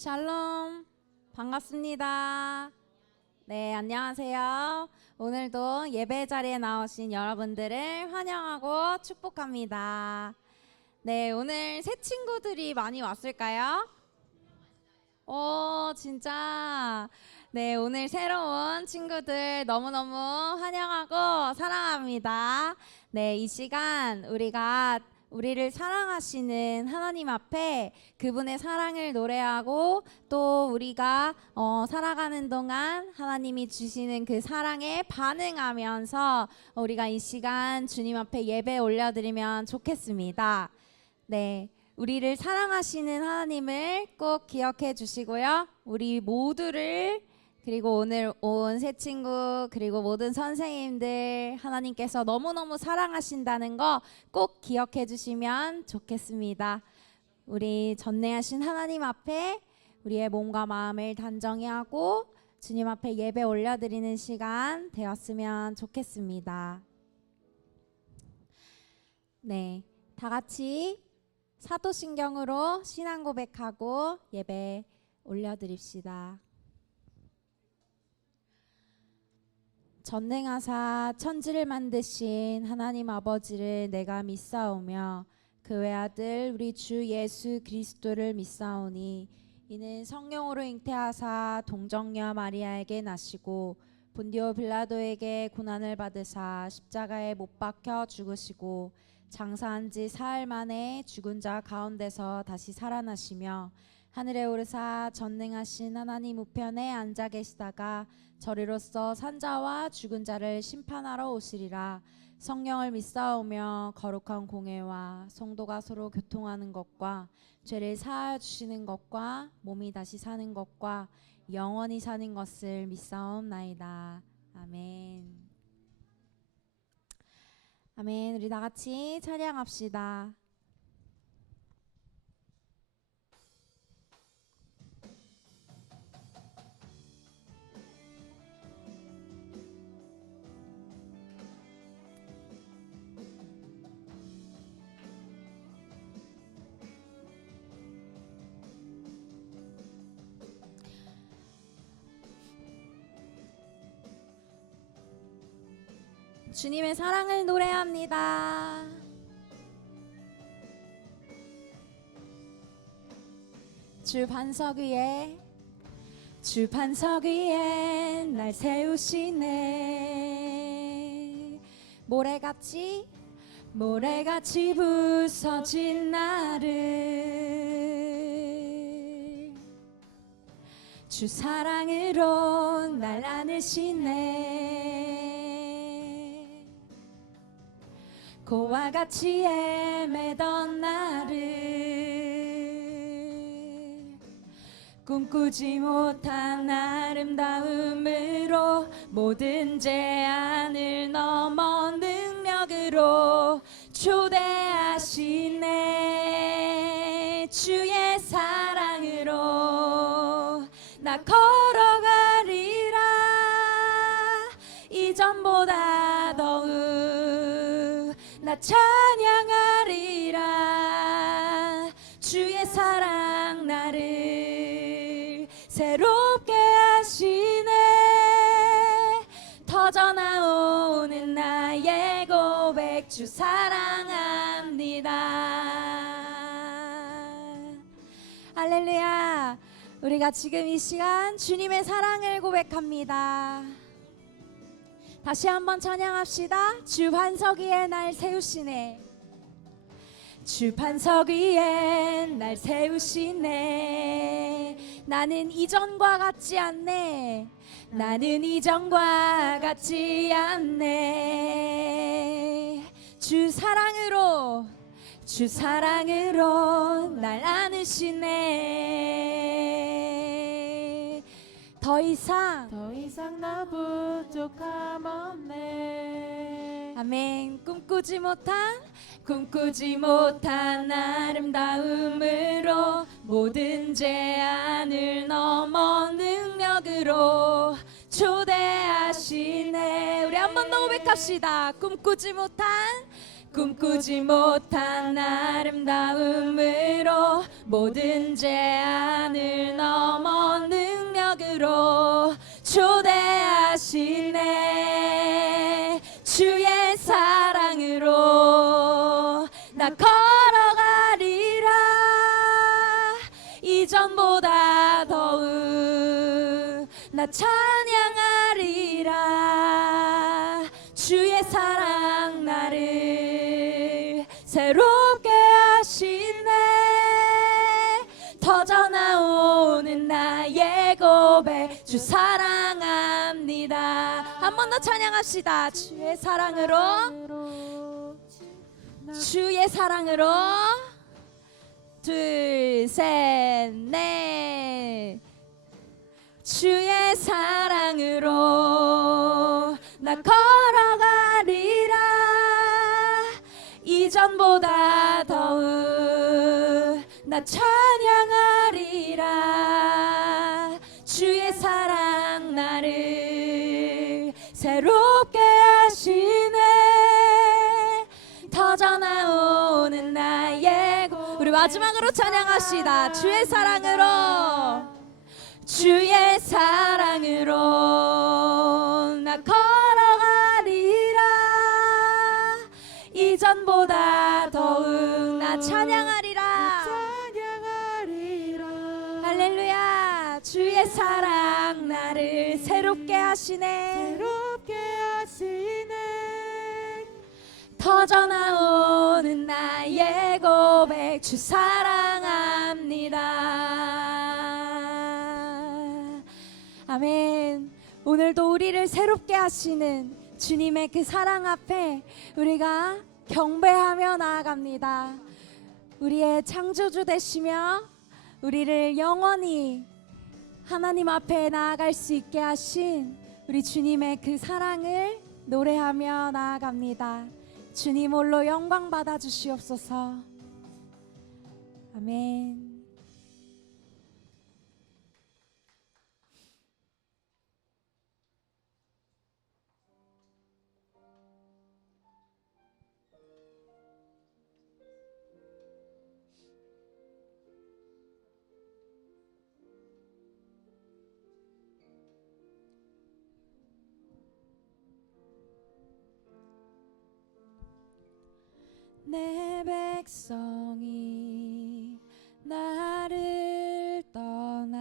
샬롬, 반갑습니다. 네, 안녕하세요. 오늘도 예배 자리에 나오신 여러분들을 환영하고 축복합니다. 네, 오늘 새 친구들이 많이 왔을까요? 진짜. 네, 오늘 새로운 친구들 너무너무 환영하고 사랑합니다. 네, 이 시간 우리를 사랑하시는 하나님 앞에 그분의 사랑을 노래하고 또 우리가 살아가는 동안 하나님이 주시는 그 사랑에 반응하면서 우리가 이 시간 주님 앞에 예배 올려드리면 좋겠습니다. 네, 우리를 사랑하시는 하나님을 꼭 기억해 주시고요. 우리 모두를 그리고 오늘 온 새 친구 그리고 모든 선생님들 하나님께서 너무너무 사랑하신다는 거 꼭 기억해 주시면 좋겠습니다. 우리 전능하신 하나님 앞에 우리의 몸과 마음을 단정히 하고 주님 앞에 예배 올려드리는 시간 되었으면 좋겠습니다. 네, 다 같이 사도신경으로 신앙 고백하고 예배 올려드립시다. 전능하사 천지를 만드신 하나님 아버지를 내가 믿사오며 그 외아들 우리 주 예수 그리스도를 믿사오니 이는 성령으로 잉태하사 동정녀 마리아에게 나시고 본디오 빌라도에게 고난을 받으사 십자가에 못 박혀 죽으시고 장사한 지 사흘 만에 죽은 자 가운데서 다시 살아나시며 하늘에 오르사 전능하신 하나님 우편에 앉아 계시다가 저리로서 산자와 죽은 자를 심판하러 오시리라. 성령을 믿사오며 거룩한 공회와 성도가 서로 교통하는 것과 죄를 사하여 주시는 것과 몸이 다시 사는 것과 영원히 사는 것을 믿사옵나이다. 아멘. 아멘. 우리 다 같이 찬양합시다. 주님의 사랑을 노래합니다. 주 반석 위에 날 세우시네. 모래같이 부서진 나를 주 사랑으로 날 안으시네. 고와 같이 헤매던 나를 꿈꾸지 못한 아름다움으로 모든 제한을 넘어 능력으로 초대하시네. 주의 사랑으로 나 걸어가리라. 이전보다 더욱 나 찬양하리라. 주의 사랑 나를 새롭게 하시네. 터져나오는 나의 고백 주 사랑합니다. 할렐루야. 우리가 지금 이 시간 주님의 사랑을 고백합니다. 다시 한번 찬양합시다. 주 반석 위에 날 세우시네. 주 반석 위에 날 세우시네. 나는 이전과 같지 않네. 나는 이전과 같지 않네. 주 사랑으로 날 안으시네. 더 이상 나 부족함 없네. 아멘. 꿈꾸지 못한 아름다움으로 모든 제한을 넘어 능력으로 초대하시네. 우리 한 번 더 고백합시다. 꿈꾸지 못한 꿈꾸지 못한 아름다움으로 모든 제한을 넘어 능력으로 초대하시네. 주의 사랑으로 나 걸어가리라. 이전보다 더욱 나 찬양하리라. 주의 사랑 나를 새롭게 하시네. 터져나오는 나의 고백 주 사랑합니다. 한 번 더 찬양합시다. 주의 사랑으로 주의 사랑으로 둘, 셋, 넷. 주의 사랑으로 나 걸어가리라. 이전보다 더욱 나 찬양하리라. 주의 사랑 나를 새롭게 하시네. 터져나오는 나의 우리 마지막으로 찬양합시다. 주의 사랑으로 주의 사랑으로 나 걸어가리라. 이전보다 더욱 나 찬양하리라. 할렐루야. 주의 사랑 나를 새롭게 하시네. 터져나오는 나의 고백 주 사랑합니다. 아멘. 오늘도 우리를 새롭게 하시는 주님의 그 사랑 앞에 우리가 경배하며 나아갑니다. 우리의 창조주 되시며 우리를 영원히 하나님 앞에 나아갈 수 있게 하신 우리 주님의 그 사랑을 노래하며 나아갑니다. 주님 홀로 영광 받아 주시옵소서. 아멘. 내 백성이 나를 떠나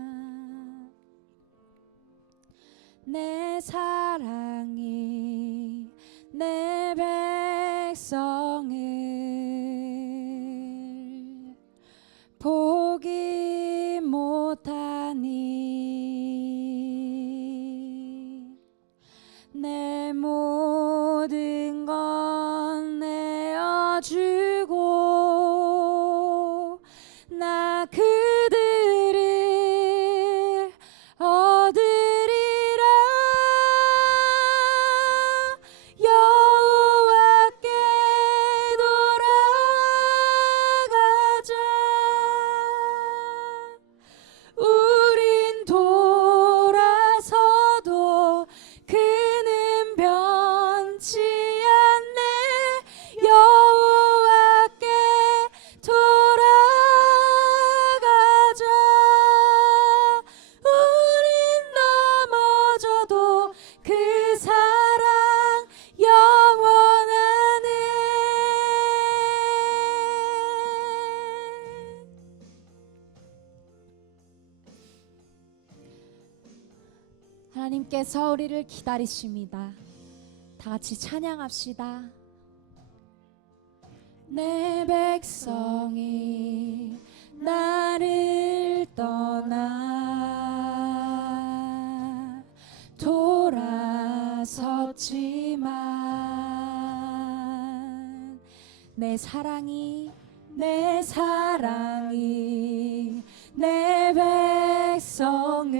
돌아섰지만 내 사랑이 내 백성을 포기 못하니 내 모든 건 내어주고 나 그들을 얻으리라. 여호와께 돌아가자. 우린 돌아서도 그는 변치 않네. 여호와께 돌아가자. 우린 넘어져도 그 사랑 영원하네. 하나님께서 우리를 기다리십니다. 다 같이 찬양합시다. 내 백성이 나를 떠나 돌아섰지만 내 사랑이 내 백성을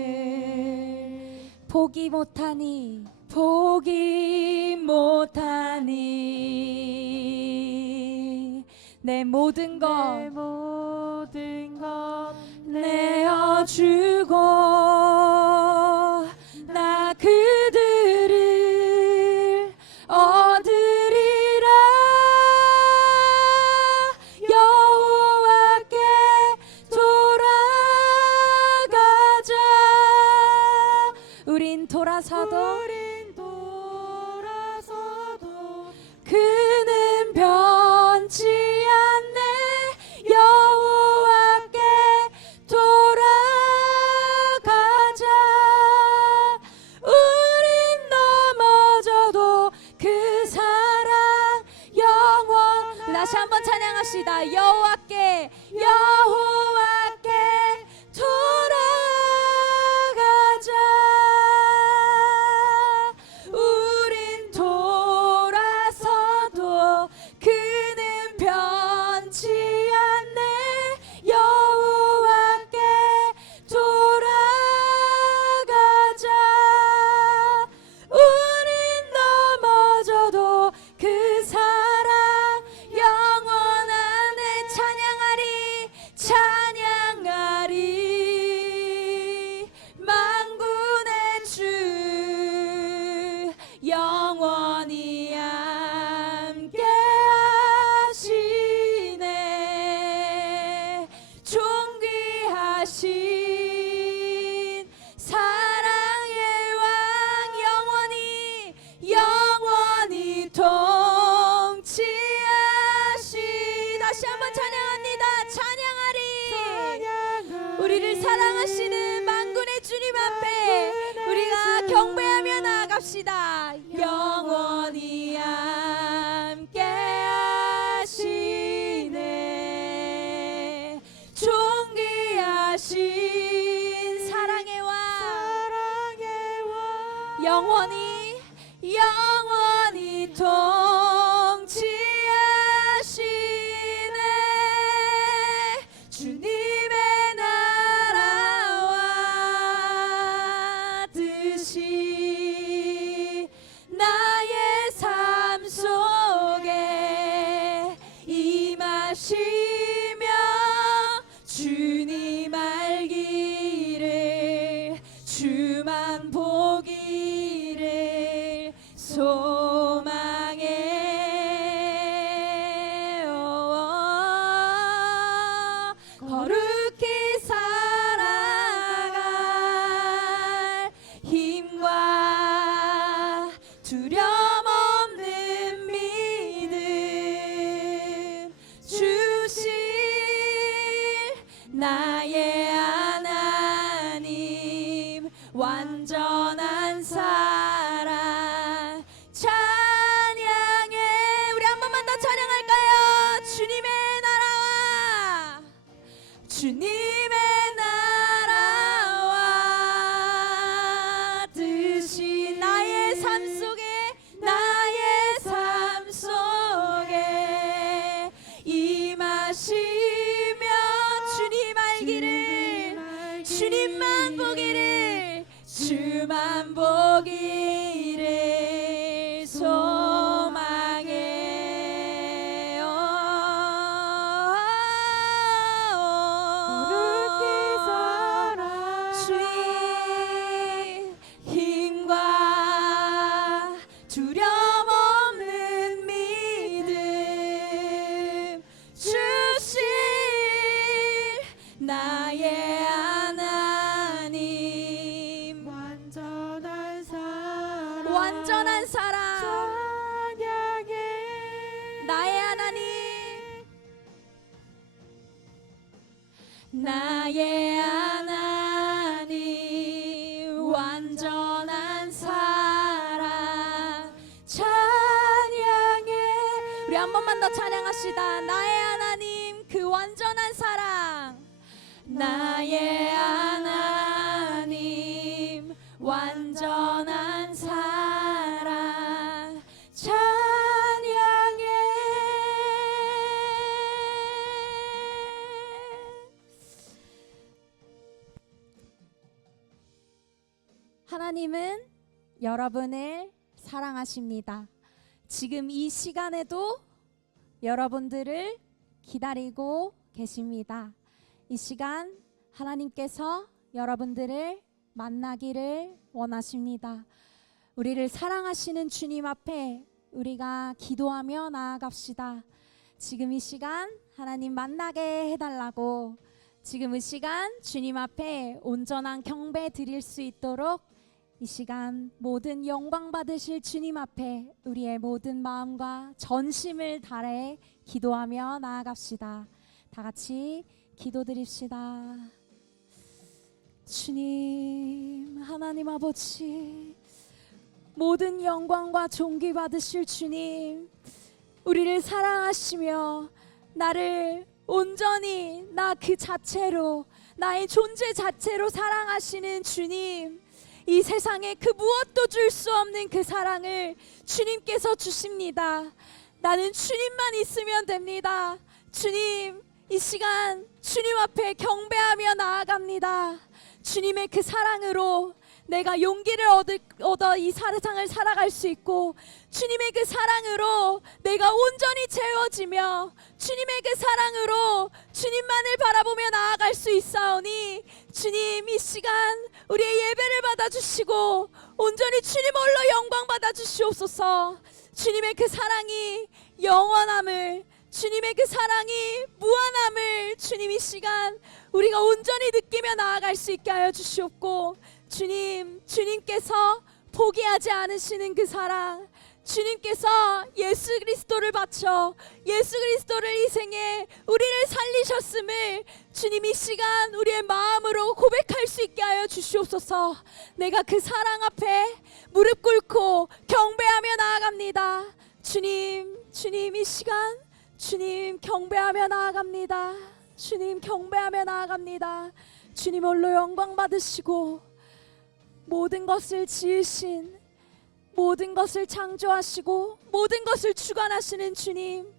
포기 못하니 내 모든 것 내어주고 나 그들을 얻으리라. 여호와께 돌아가자. 우린 돌아서도 그는 변치 않네. 여호와께 돌아가자. 우린 넘어져도 그 사랑 영원. 다시 한번 찬양합시다. 여호와께 돌아가자. 우린 돌아서도 그는 변치 않네. 여호와께 돌아가자. 우린 넘어져도 그 사랑 영원하네. 찬양하리 만군의 주 영원히 함께 하시네. 존귀하신 사랑의 왕 영원히 통치하시. 다시 한번 찬양합니다. 찬양하리. 우리를 사랑하시는 만군의 주님 앞에 우리가 경배하며 나아갑시다. 영원히 함께 하시네. 존귀하신 사랑의 왕 영원히 통치하시네. 주님의 나라와 뜻이 나의 삶 속에 임하시며 주님 알기를 주만 보기를 소망해. 거룩히 살아갈 힘과 두려움 없는 믿음 주실 나의 하나님 완전한 사랑 찬양해. 우리 한 번만 더 찬양할까요? 주님의 나라와 뜻이 나의 삶 속에 임하시며 주님 알기를 주님만 보기를 주만 보기를 소망해. 주의 힘과 두려움 없는 믿음 주실 나의 하나님 완전한 사랑 찬양해. 나의 하나님 완전한 사랑 찬양해. 우리 한 번만 더 찬양합시다. 나의 하나님 그 완전한 사랑 나의 하나님 완전한 사랑 찬양해. 하나님은 여러분을 사랑하십니다. 지금 이 시간에도 여러분들을 기다리고 계십니다. 이 시간 하나님께서 여러분들을 만나기를 원하십니다. 우리를 사랑하시는 주님 앞에 우리가 기도하며 나아갑시다. 지금 이 시간 하나님 만나게 해달라고, 지금 이 시간 주님 앞에 온전한 경배 드릴 수 있도록 이 시간 모든 영광 받으실 주님 앞에 우리의 모든 마음과 전심을 다해 기도하며 나아갑시다. 다 같이 기도드립시다. 주님, 하나님 아버지, 모든 영광과 존귀 받으실 주님, 우리를 사랑하시며 나를 온전히 나 그 자체로, 나의 존재 자체로 사랑하시는 주님, 이 세상에 그 무엇도 줄 수 없는 그 사랑을 주님께서 주십니다. 나는 주님만 있으면 됩니다. 주님, 이 시간 주님 앞에 경배하며 나아갑니다. 주님의 그 사랑으로 내가 용기를 얻어 이 세상을 살아갈 수 있고, 주님의 그 사랑으로 내가 온전히 채워지며 주님의 그 사랑으로 주님만을 바라보며 나아갈 수 있사오니, 주님 이 시간 우리의 예배를 받아주시고 온전히 주님 홀로 영광 받아주시옵소서. 주님의 그 사랑이 영원함을, 주님의 그 사랑이 무한함을 주님 이 시간 우리가 온전히 느끼며 나아갈 수 있게 하여 주시옵고, 주님, 주님께서 포기하지 않으시는 그 사랑, 주님께서 예수 그리스도를 바쳐 예수 그리스도를 희생해 우리를 살리셨음을 주님 이 시간 우리의 마음으로 고백할 수 있게 하여 주시옵소서. 내가 그 사랑 앞에 무릎 꿇고 경배하며 나아갑니다. 주님, 주님 이 시간 주님 경배하며 나아갑니다. 주님 경배하며 나아갑니다. 주님 홀로 영광 받으시고 모든 것을 지으신, 모든 것을 창조하시고 모든 것을 주관하시는 주님,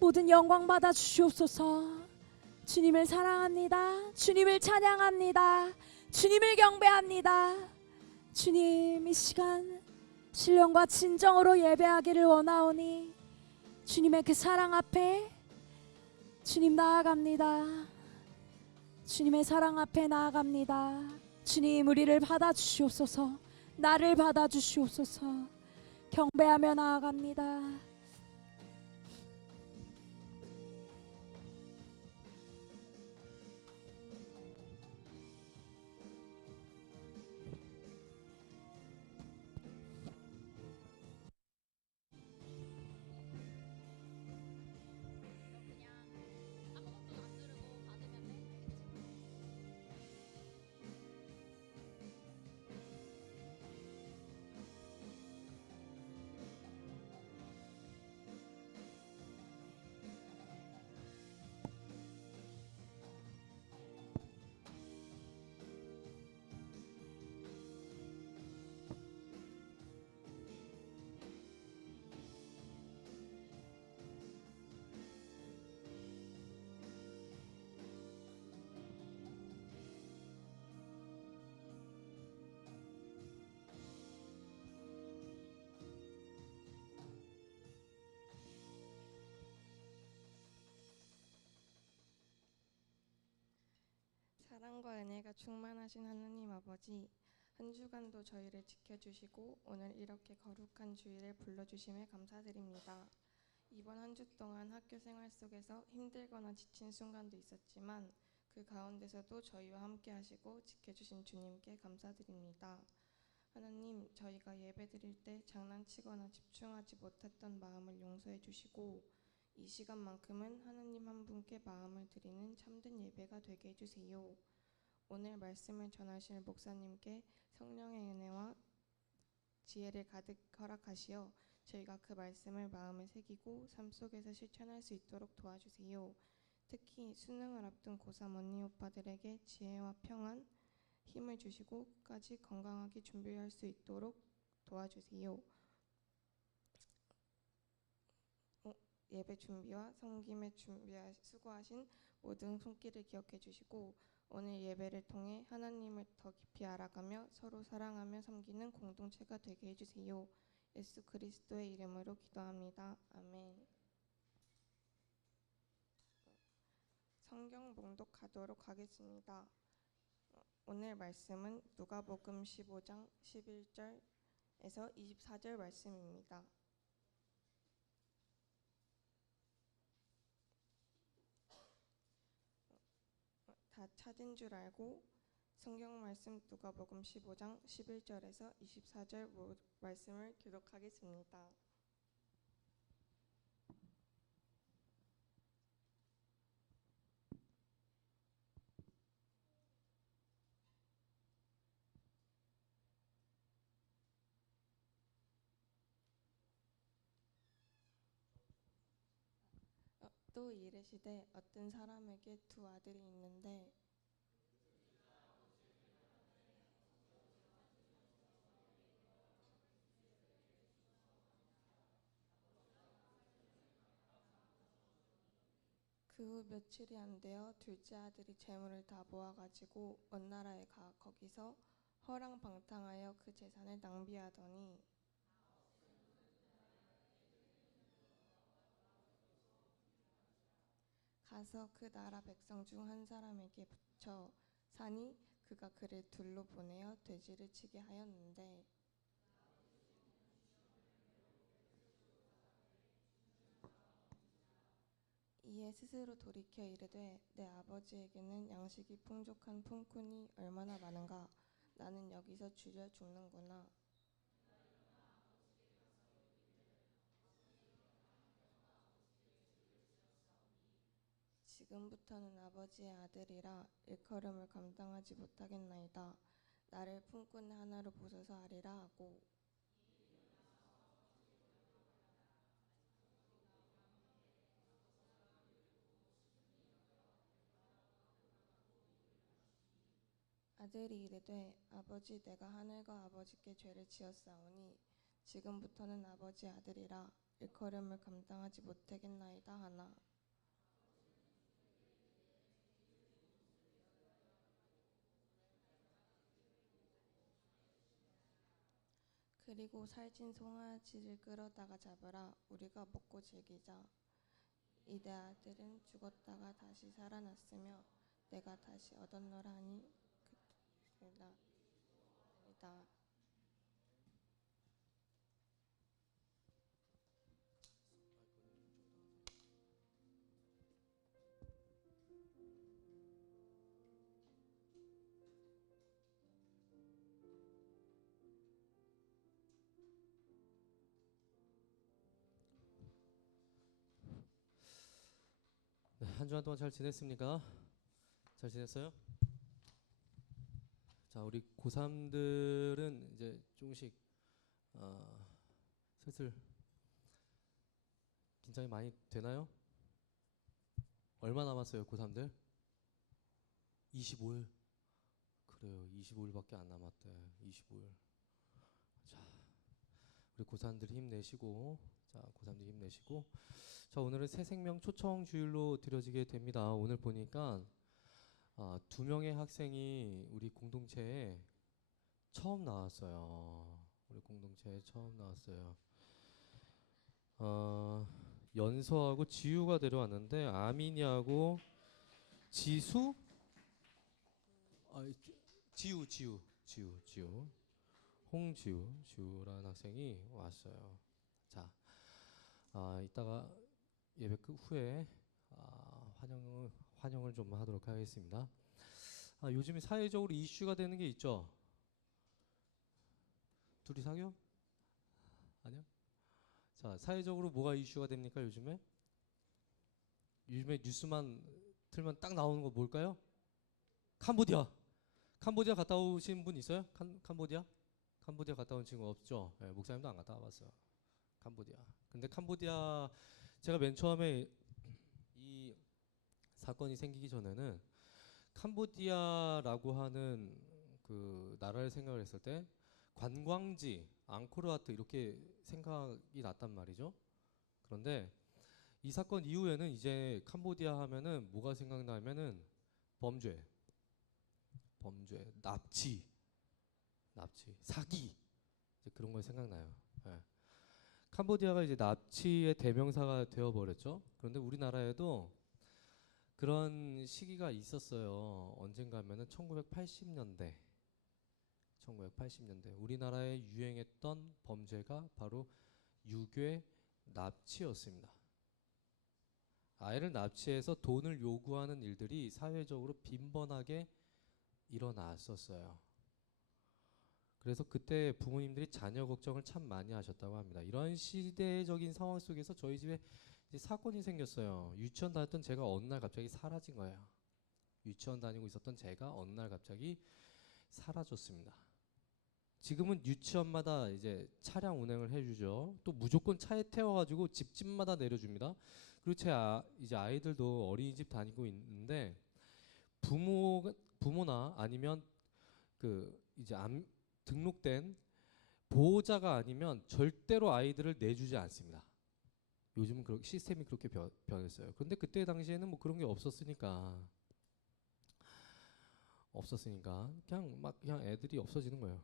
모든 영광 받아 주시옵소서. 주님을 사랑합니다. 주님을 찬양합니다. 주님을 경배합니다. 주님 이 시간 신령과 진정으로 예배하기를 원하오니 주님의 그 사랑 앞에 주님 나아갑니다. 주님의 사랑 앞에 나아갑니다. 주님 우리를 받아주시옵소서. 나를 받아주시옵소서. 경배하며 나아갑니다. 사랑과 은혜가 충만하신 하나님 아버지, 한 주간도 저희를 지켜주시고 오늘 이렇게 거룩한 주일을 불러주심에 감사드립니다. 이번 한 주 동안 학교 생활 속에서 힘들거나 지친 순간도 있었지만 그 가운데서도 저희와 함께 하시고 지켜주신 주님께 감사드립니다. 하나님, 저희가 예배드릴 때 장난치거나 집중하지 못했던 마음을 용서해 주시고 이 시간만큼은 하나님 한 분께 마음을 드리는 참된 예배가 되게 해주세요. 오늘 말씀을 전하실 목사님께 성령의 은혜와 지혜를 가득 허락하시어 저희가 그 말씀을 마음에 새기고 삶 속에서 실천할 수 있도록 도와주세요. 특히 수능을 앞둔 고3 언니 오빠들에게 지혜와 평안, 힘을 주시고 끝까지 건강하게 준비할 수 있도록 도와주세요. 예배 준비와 섬김에 수고하신 모든 손길을 기억해 주시고 오늘 예배를 통해 하나님을 더 깊이 알아가며 서로 사랑하며 섬기는 공동체가 되게 해주세요. 예수 그리스도의 이름으로 기도합니다. 아멘. 성경 봉독하도록 하겠습니다. 오늘 말씀은 누가복음 15장 11절에서 24절 말씀입니다. 다 찾은 줄 알고 성경 말씀 누가복음 15장 11절에서 24절 말씀을 교독하겠습니다. 또 이르시되 어떤 사람에게 두 아들이 있는데 그 후 며칠이 안 되어 둘째 아들이 재물을 다 모아가지고 먼 나라에 가 거기서 허랑방탕하여 그 재산을 낭비하더니 가서 그 나라 백성 중 한 사람에게 붙여 사니 그가 그를 둘로 보내어 돼지를 치게 하였는데 이에 스스로 돌이켜 이르되 내 아버지에게는 양식이 풍족한 품꾼이 얼마나 많은가 나는 여기서 주려 죽는구나. 지금부터는 아버지의 아들이라 일컬음을 감당하지 못하겠나이다. 나를 품꾼 하나로 보소서 하리라 하고 아들이 이르되 아버지 내가 하늘과 아버지께 죄를 지었사오니 지금부터는 아버지의 아들이라 일컬음을 감당하지 못하겠나이다 하나 그리고 살찐 송아지를 끌어다가 잡으라 우리가 먹고 즐기자. 이 내 아들은 죽었다가 다시 살아났으며 내가 다시 얻었노라 하니 그다. 네, 한 주간 동안 잘 지냈습니까? 잘 지냈어요? 자, 우리 고3들은 이제 조금씩 슬슬 긴장이 많이 되나요? 얼마 남았어요, 고3들? 25일. 그래요, 25일밖에 안 남았대. 25일. 자, 우리 고3들 힘내시고, 자, 오늘은 새생명 초청 주일로 드려지게 됩니다. 오늘 보니까 2명의 학생이 우리 공동체에 처음 나왔어요. 연서하고 지우가 데려왔는데 아민이하고 지수? 지우. 지우라는 학생이 왔어요. 자, 이따가 예배 끝 후에 환영을 좀 하도록 하겠습니다. 요즘에 사회적으로 이슈가 되는 게 있죠. 둘이 사겨? 아니요? 자, 사회적으로 뭐가 이슈가 됩니까, 요즘에? 요즘에 뉴스만 틀면 딱 나오는 거 뭘까요? 캄보디아 갔다 오신 분 있어요? 캄보디아 갔다 온 친구 없죠? 네, 목사님도 안 갔다 와봤어요. 캄보디아. 근데 캄보디아 제가 맨 처음에 이 사건이 생기기 전에는 캄보디아라고 하는 그 나라를 생각을 했을 때 관광지, 앙코르와트 이렇게 생각이 났단 말이죠. 그런데 이 사건 이후에는 이제 캄보디아 하면은 뭐가 생각나면은 범죄, 납치, 사기 이제 그런 거 생각나요. 예. 캄보디아가 이제 납치의 대명사가 되어버렸죠. 그런데 우리나라에도 그런 시기가 있었어요. 언젠가 하면은 1980년대. 1980년대 우리나라에 유행했던 범죄가 바로 유괴 납치였습니다. 아이를 납치해서 돈을 요구하는 일들이 사회적으로 빈번하게 일어났었어요. 그래서 그때 부모님들이 자녀 걱정을 참 많이 하셨다고 합니다. 이런 시대적인 상황 속에서 저희 집에 이제 사건이 생겼어요. 유치원 다녔던 제가 어느 날 갑자기 사라진 거예요. 유치원 다니고 있었던 제가 어느 날 갑자기 사라졌습니다. 지금은 유치원마다 이제 차량 운행을 해주죠. 또 무조건 차에 태워가지고 집집마다 내려줍니다. 그리고 이제 아이들도 어린이집 다니고 있는데 부모나 아니면 그 이제 등록된 보호자가 아니면 절대로 아이들을 내주지 않습니다. 요즘은 시스템이 그렇게 변했어요. 그런데 그때 당시에는 뭐 그런 게 없었으니까 그냥 애들이 없어지는 거예요.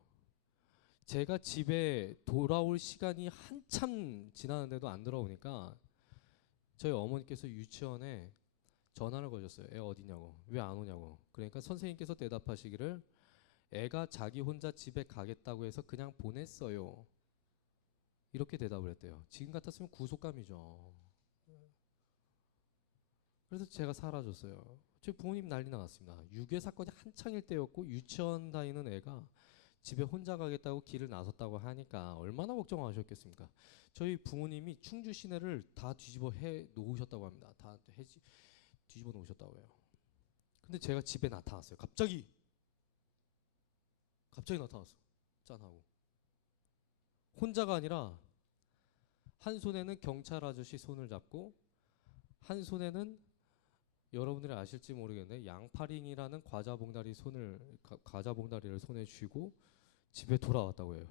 제가 집에 돌아올 시간이 한참 지나는데도 안 돌아오니까 저희 어머니께서 유치원에 전화를 거셨어요. 애 어디냐고, 왜 안 오냐고. 그러니까 선생님께서 대답하시기를 애가 자기 혼자 집에 가겠다고 해서 그냥 보냈어요. 이렇게 대답을 했대요. 지금 같았으면 구속감이죠. 그래서 제가 사라졌어요. 저희 부모님 난리 나갔습니다. 유괴 사건이 한창일 때였고 유치원 다니는 애가 집에 혼자 가겠다고 길을 나섰다고 하니까 얼마나 걱정하셨겠습니까? 저희 부모님이 충주 시내를 다 뒤집어 해 놓으셨다고 합니다. 다 뒤집어 놓으셨다고 해요. 근데 제가 집에 나타났어요. 갑자기 나타났어. 짠하고. 혼자가 아니라 한 손에는 경찰 아저씨 손을 잡고 한 손에는 여러분들이 아실지 모르겠는데 양파링이라는 과자 봉다리를 손에 쥐고 집에 돌아왔다고 해요.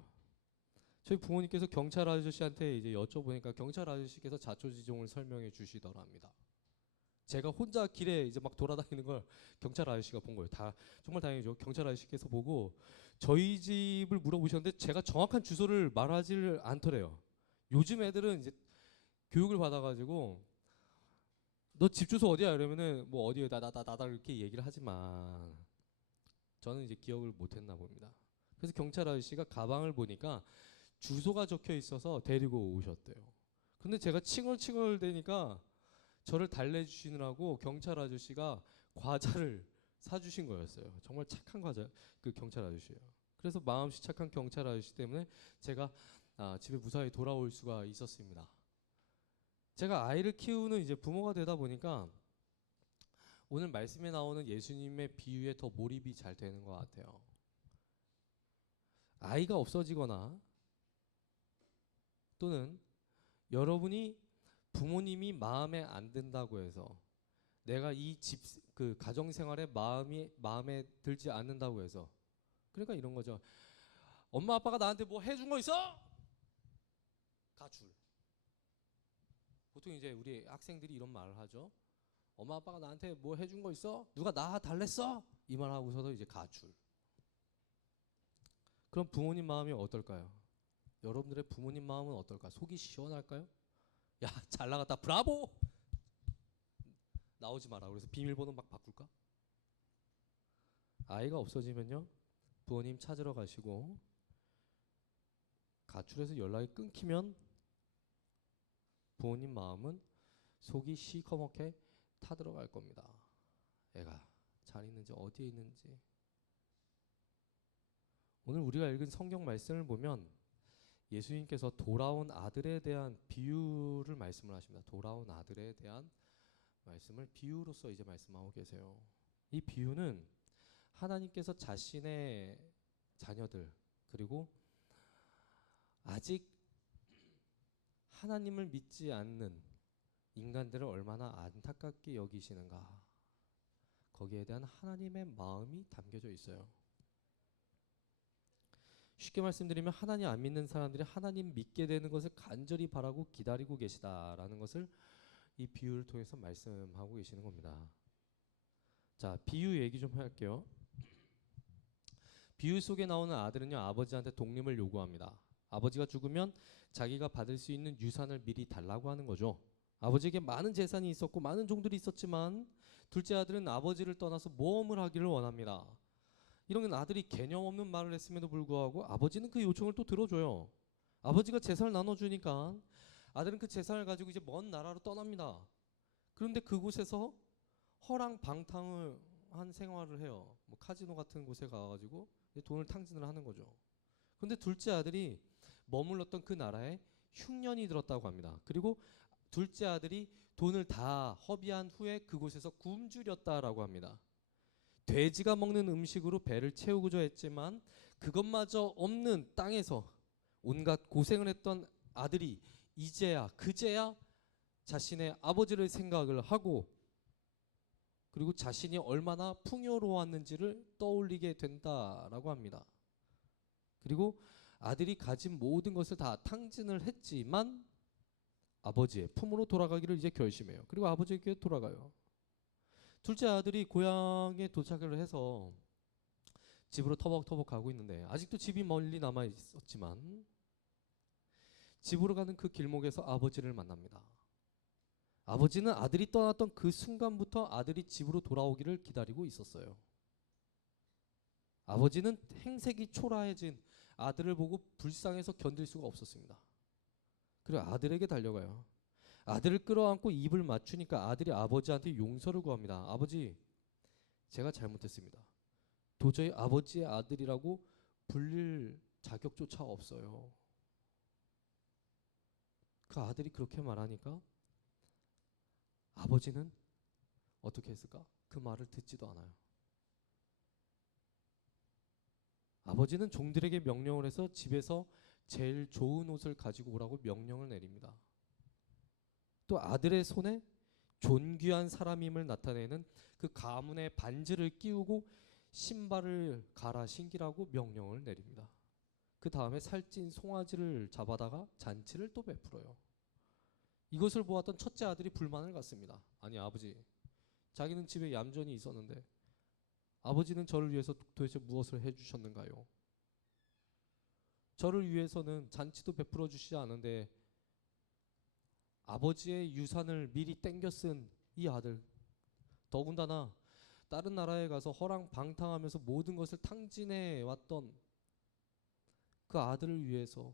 저희 부모님께서 경찰 아저씨한테 이제 여쭤보니까 경찰 아저씨께서 자초지종을 설명해 주시더랍니다. 제가 혼자 길에 이제 막 돌아다니는 걸 경찰 아저씨가 본 거예요. 다 정말 다행이죠. 경찰 아저씨께서 보고 저희 집을 물어보셨는데 제가 정확한 주소를 말하지를 않더래요. 요즘 애들은 이제 교육을 받아가지고 너 집 주소 어디야? 이러면은 뭐 어디에 나다 이렇게 얘기를 하지만 저는 이제 기억을 못했나 봅니다. 그래서 경찰 아저씨가 가방을 보니까 주소가 적혀 있어서 데리고 오셨대요. 근데 제가 칭얼칭얼대니까 저를 달래주시느라고 경찰 아저씨가 과자를 사주신 거였어요. 정말 착한 그 경찰 아저씨예요. 그래서 마음씨 착한 경찰 아저씨 때문에 제가 집에 무사히 돌아올 수가 있었습니다. 제가 아이를 키우는 이제 부모가 되다 보니까 오늘 말씀에 나오는 예수님의 비유에 더 몰입이 잘 되는 것 같아요. 아이가 없어지거나 또는 여러분이 부모님이 마음에 안 든다고 해서 내가 이 그 가정 생활에 마음에 들지 않는다고 해서 그러니까 이런 거죠. 엄마 아빠가 나한테 뭐 해준 거 있어? 가출. 보통 이제 우리 학생들이 이런 말을 하죠. 엄마 아빠가 나한테 뭐 해준 거 있어? 누가 나 달랬어? 이 말 하고서도 이제 가출. 그럼 부모님 마음이 어떨까요? 여러분들의 부모님 마음은 어떨까? 속이 시원할까요? 야, 잘 나갔다. 브라보! 나오지 마라. 그래서 비밀번호 막 바꿀까? 아이가 없어지면요. 부모님 찾으러 가시고 가출해서 연락이 끊기면 부모님 마음은 속이 시커멓게 타들어갈 겁니다. 애가 잘 있는지 어디에 있는지. 오늘 우리가 읽은 성경 말씀을 보면 예수님께서 돌아온 아들에 대한 비유를 말씀을 하십니다. 돌아온 아들에 대한 말씀을 비유로서 이제 말씀하고 계세요. 이 비유는 하나님께서 자신의 자녀들 그리고 아직 하나님을 믿지 않는 인간들을 얼마나 안타깝게 여기시는가 거기에 대한 하나님의 마음이 담겨져 있어요. 쉽게 말씀드리면 하나님 안 믿는 사람들이 하나님 믿게 되는 것을 간절히 바라고 기다리고 계시다라는 것을 이 비유를 통해서 말씀하고 계시는 겁니다. 자, 비유 얘기 좀 할게요. 비유 속에 나오는 아들은요, 아버지한테 독립을 요구합니다. 아버지가 죽으면 자기가 받을 수 있는 유산을 미리 달라고 하는 거죠. 아버지에게 많은 재산이 있었고 많은 종들이 있었지만 둘째 아들은 아버지를 떠나서 모험을 하기를 원합니다. 이런 아들이 개념 없는 말을 했음에도 불구하고 아버지는 그 요청을 또 들어줘요. 아버지가 재산을 나눠주니까 아들은 그 재산을 가지고 이제 먼 나라로 떠납니다. 그런데 그곳에서 허랑방탕을 한 생활을 해요. 뭐 카지노 같은 곳에 가가지고 이제 돈을 탕진을 하는 거죠. 그런데 둘째 아들이 머물렀던 그 나라에 흉년이 들었다고 합니다. 그리고 둘째 아들이 돈을 다 허비한 후에 그곳에서 굶주렸다라고 합니다. 돼지가 먹는 음식으로 배를 채우고자 했지만 그것마저 없는 땅에서 온갖 고생을 했던 아들이 이제야 그제야 자신의 아버지를 생각을 하고 그리고 자신이 얼마나 풍요로웠는지를 떠올리게 된다라고 합니다. 그리고 아들이 가진 모든 것을 다 탕진을 했지만 아버지의 품으로 돌아가기를 이제 결심해요. 그리고 아버지에게 돌아가요. 둘째 아들이 고향에 도착을 해서 집으로 터벅터벅 가고 있는데 아직도 집이 멀리 남아 있었지만 집으로 가는 그 길목에서 아버지를 만납니다. 아버지는 아들이 떠났던 그 순간부터 아들이 집으로 돌아오기를 기다리고 있었어요. 아버지는 행색이 초라해진 아들을 보고 불쌍해서 견딜 수가 없었습니다. 그리고 아들에게 달려가요. 아들을 끌어안고 입을 맞추니까 아들이 아버지한테 용서를 구합니다. 아버지, 제가 잘못했습니다. 도저히 아버지의 아들이라고 불릴 자격조차 없어요. 그 아들이 그렇게 말하니까 아버지는 어떻게 했을까? 그 말을 듣지도 않아요. 아버지는 종들에게 명령을 해서 집에서 제일 좋은 옷을 가지고 오라고 명령을 내립니다. 또 아들의 손에 존귀한 사람임을 나타내는 그 가문의 반지를 끼우고 신발을 갈아 신기라고 명령을 내립니다. 그 다음에 살찐 송아지를 잡아다가 잔치를 또 베풀어요. 이것을 보았던 첫째 아들이 불만을 갖습니다. 아니 아버지, 자기는 집에 얌전히 있었는데 아버지는 저를 위해서 도대체 무엇을 해주셨는가요? 저를 위해서는 잔치도 베풀어 주시지 않은데 아버지의 유산을 미리 땡겨 쓴 이 아들, 더군다나 다른 나라에 가서 허랑방탕하면서 모든 것을 탕진해 왔던 그 아들을 위해서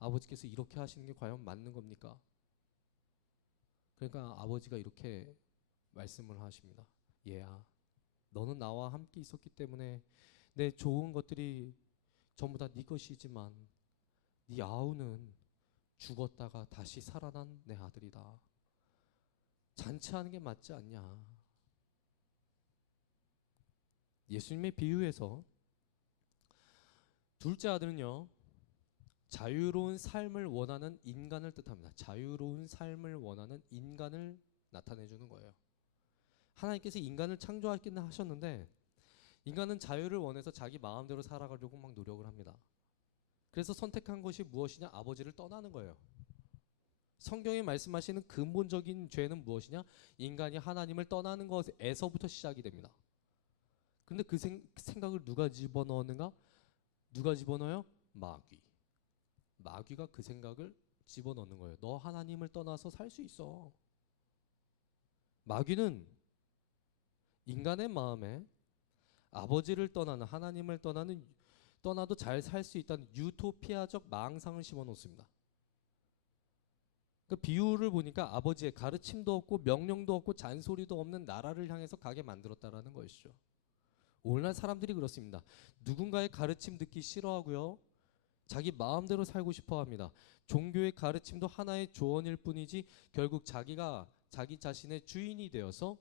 아버지께서 이렇게 하시는 게 과연 맞는 겁니까? 그러니까 아버지가 이렇게 말씀을 하십니다. 얘야, 너는 나와 함께 있었기 때문에 내 좋은 것들이 전부 다 네 것이지만 네 아우는 죽었다가 다시 살아난 내 아들이다. 잔치하는 게 맞지 않냐. 예수님의 비유에서 둘째 아들은요, 자유로운 삶을 원하는 인간을 뜻합니다. 자유로운 삶을 원하는 인간을 나타내주는 거예요. 하나님께서 인간을 창조하기는 하셨는데 인간은 자유를 원해서 자기 마음대로 살아가려고 막 노력을 합니다. 그래서 선택한 것이 무엇이냐? 아버지를 떠나는 거예요. 성경이 말씀하시는 근본적인 죄는 무엇이냐? 인간이 하나님을 떠나는 것에서부터 시작이 됩니다. 그런데 그 생각을 누가 집어넣었는가? 누가 집어넣어요? 마귀. 마귀가 그 생각을 집어넣는 거예요. 너 하나님을 떠나서 살 수 있어. 마귀는 인간의 마음에 아버지를 떠나는, 하나님을 떠나도 잘 살 수 있다는 유토피아적 망상을 심어놓습니다. 그 비유를 보니까 아버지의 가르침도 없고 명령도 없고 잔소리도 없는 나라를 향해서 가게 만들었다라는 것이죠. 오늘날 사람들이 그렇습니다. 누군가의 가르침 듣기 싫어하고요, 자기 마음대로 살고 싶어 합니다. 종교의 가르침도 하나의 조언일 뿐이지 결국 자기가 자기 자신의 주인이 되어서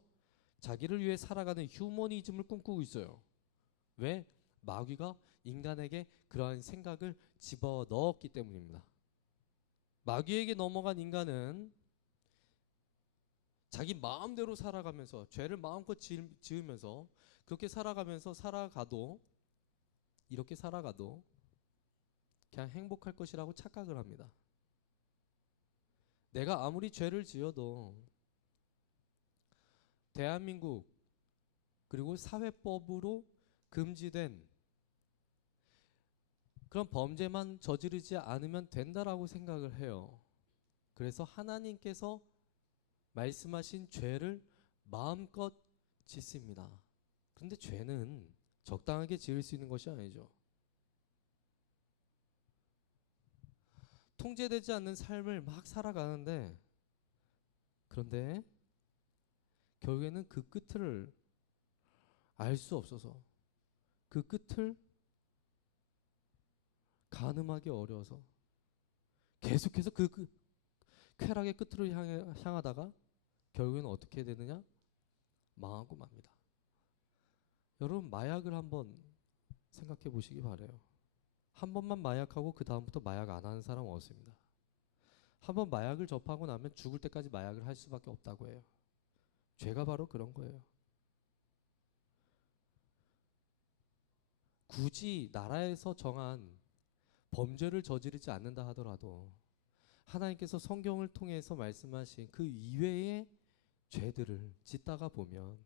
자기를 위해 살아가는 휴머니즘을 꿈꾸고 있어요. 왜? 마귀가 인간에게 그러한 생각을 집어넣었기 때문입니다. 마귀에게 넘어간 인간은 자기 마음대로 살아가면서 죄를 마음껏 지으면서 그렇게 이렇게 살아가도 그냥 행복할 것이라고 착각을 합니다. 내가 아무리 죄를 지어도 대한민국 그리고 사회법으로 금지된 그런 범죄만 저지르지 않으면 된다라고 생각을 해요. 그래서 하나님께서 말씀하신 죄를 마음껏 짓습니다. 그런데 죄는 적당하게 지을 수 있는 것이 아니죠. 통제되지 않는 삶을 막 살아가는데, 그런데 결국에는 그 끝을 알 수 없어서, 그 끝을 가늠하기 어려워서 계속해서 그 쾌락의 끝으로 향하다가 결국에는 어떻게 되느냐? 망하고 맙니다. 여러분, 마약을 한번 생각해 보시기 바래요. 한 번만 마약하고 그 다음부터 마약 안 하는 사람은 없습니다. 한 번 마약을 접하고 나면 죽을 때까지 마약을 할 수밖에 없다고 해요. 죄가 바로 그런 거예요. 굳이 나라에서 정한 범죄를 저지르지 않는다 하더라도 하나님께서 성경을 통해서 말씀하신 그 이외의 죄들을 짓다가 보면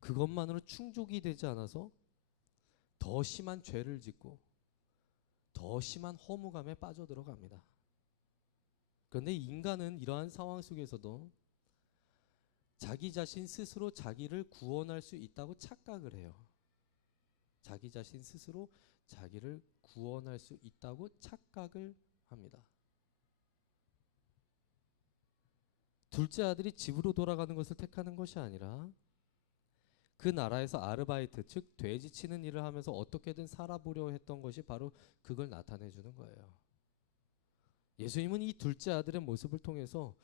그것만으로 충족이 되지 않아서 더 심한 죄를 짓고 더 심한 허무감에 빠져들어갑니다. 그런데 인간은 이러한 상황 속에서도 자기 자신 스스로 자기를 구원할 수 있다고 착각을 해요. 자기 자신 스스로 자기를 구원할 수 있다고 착각을 합니다. 둘째 아들이 집으로 돌아가는 것을 택하는 것이 아니라 그 나라에서 아르바이트, 즉 돼지 치는 일을 하면서 어떻게든 살아보려 했던 것이 바로 그걸 나타내 주는 거예요. 예수님은 이 둘째 아들의 모습을 통해서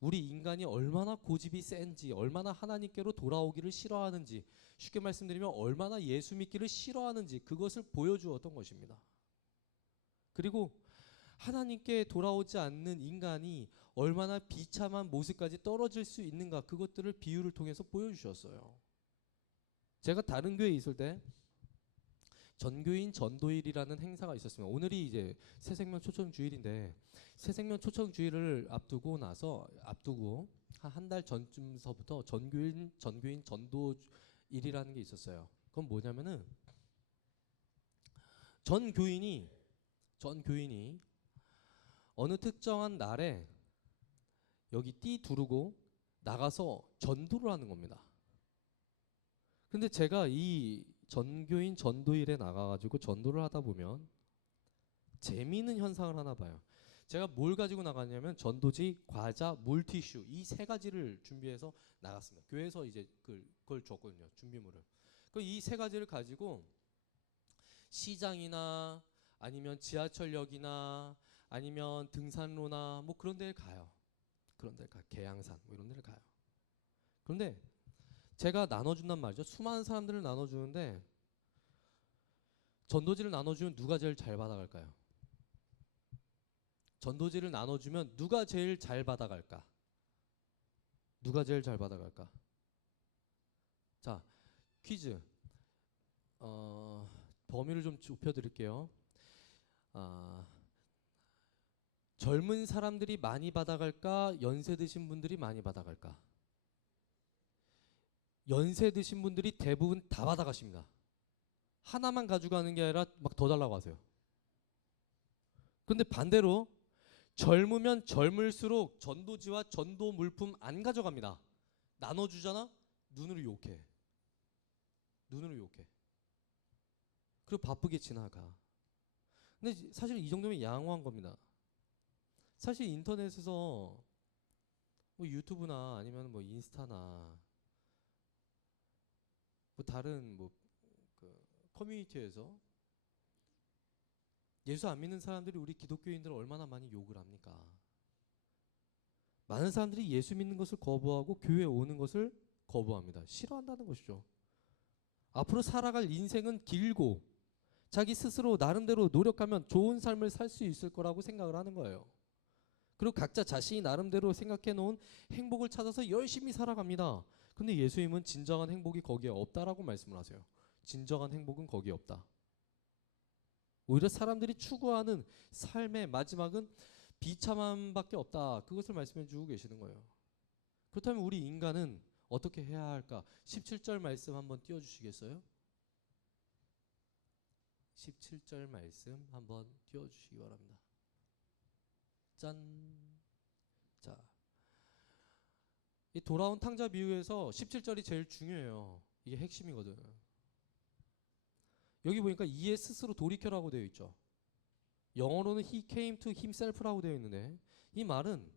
우리 인간이 얼마나 고집이 센지, 얼마나 하나님께로 돌아오기를 싫어하는지, 쉽게 말씀드리면 얼마나 예수 믿기를 싫어하는지 그것을 보여주었던 것입니다. 그리고 하나님께 돌아오지 않는 인간이 얼마나 비참한 모습까지 떨어질 수 있는가, 그것들을 비유를 통해서 보여주셨어요. 제가 다른 교회에 있을 때 전교인 전도일이라는 행사가 있었습니다. 오늘이 이제 새생명 초청주일인데, 새생명 초청주일을 앞두고 한 달 전쯤서부터 전교인 전도일이라는 게 있었어요. 그건 뭐냐면은 전 교인이 어느 특정한 날에 여기 띠 두르고 나가서 전도를 하는 겁니다. 근데 제가 이 전교인 전도일에 나가가지고 전도를 하다 보면 재미있는 현상을 하나 봐요. 제가 뭘 가지고 나갔냐면 전도지, 과자, 물티슈 이 세 가지를 준비해서 나갔습니다. 교회에서 이제 그걸 줬거든요, 준비물을. 이 세 가지를 가지고 시장이나 아니면 지하철역이나 아니면 등산로나 뭐 그런 데를 가요. 계양산 뭐 이런 데를 가요. 그런데 제가 나눠준단 말이죠. 수많은 사람들을 나눠주는데 전도지를 나눠주면 누가 제일 잘 받아갈까요? 전도지를 나눠주면 누가 제일 잘 받아갈까? 누가 제일 잘 받아갈까? 자, 퀴즈. 범위를 좀 좁혀드릴게요. 젊은 사람들이 많이 받아갈까? 연세 드신 분들이 많이 받아갈까? 연세 드신 분들이 대부분 다 받아가십니다. 하나만 가져가는 게 아니라 막 더 달라고 하세요. 근데 반대로 젊으면 젊을수록 전도지와 전도 물품 안 가져갑니다. 나눠주잖아? 눈으로 욕해. 그리고 바쁘게 지나가. 근데 사실 이 정도면 양호한 겁니다. 사실 인터넷에서 뭐 유튜브나 아니면 뭐 인스타나 뭐 다른 그 커뮤니티에서 예수 안 믿는 사람들이 우리 기독교인들을 얼마나 많이 욕을 합니까? 많은 사람들이 예수 믿는 것을 거부하고 교회에 오는 것을 거부합니다. 싫어한다는 것이죠. 앞으로 살아갈 인생은 길고 자기 스스로 나름대로 노력하면 좋은 삶을 살 수 있을 거라고 생각을 하는 거예요. 그리고 각자 자신이 나름대로 생각해 놓은 행복을 찾아서 열심히 살아갑니다. 근데 예수님은 진정한 행복이 거기에 없다라고 말씀을 하세요. 진정한 행복은 거기에 없다. 오히려 사람들이 추구하는 삶의 마지막은 비참함밖에 없다. 그것을 말씀해 주고 계시는 거예요. 그렇다면 우리 인간은 어떻게 해야 할까? 17절 말씀 한번 띄워주시겠어요? 17절 말씀 한번 띄워주시기 바랍니다. 짠. 자, 이 돌아온 탕자 비유에서 17절이 제일 중요해요. 이게 핵심이거든. 여기 보니까 이에 스스로 돌이켜라고 되어 있죠. 영어로는 he came to himself라고 되어 있는데 이 말은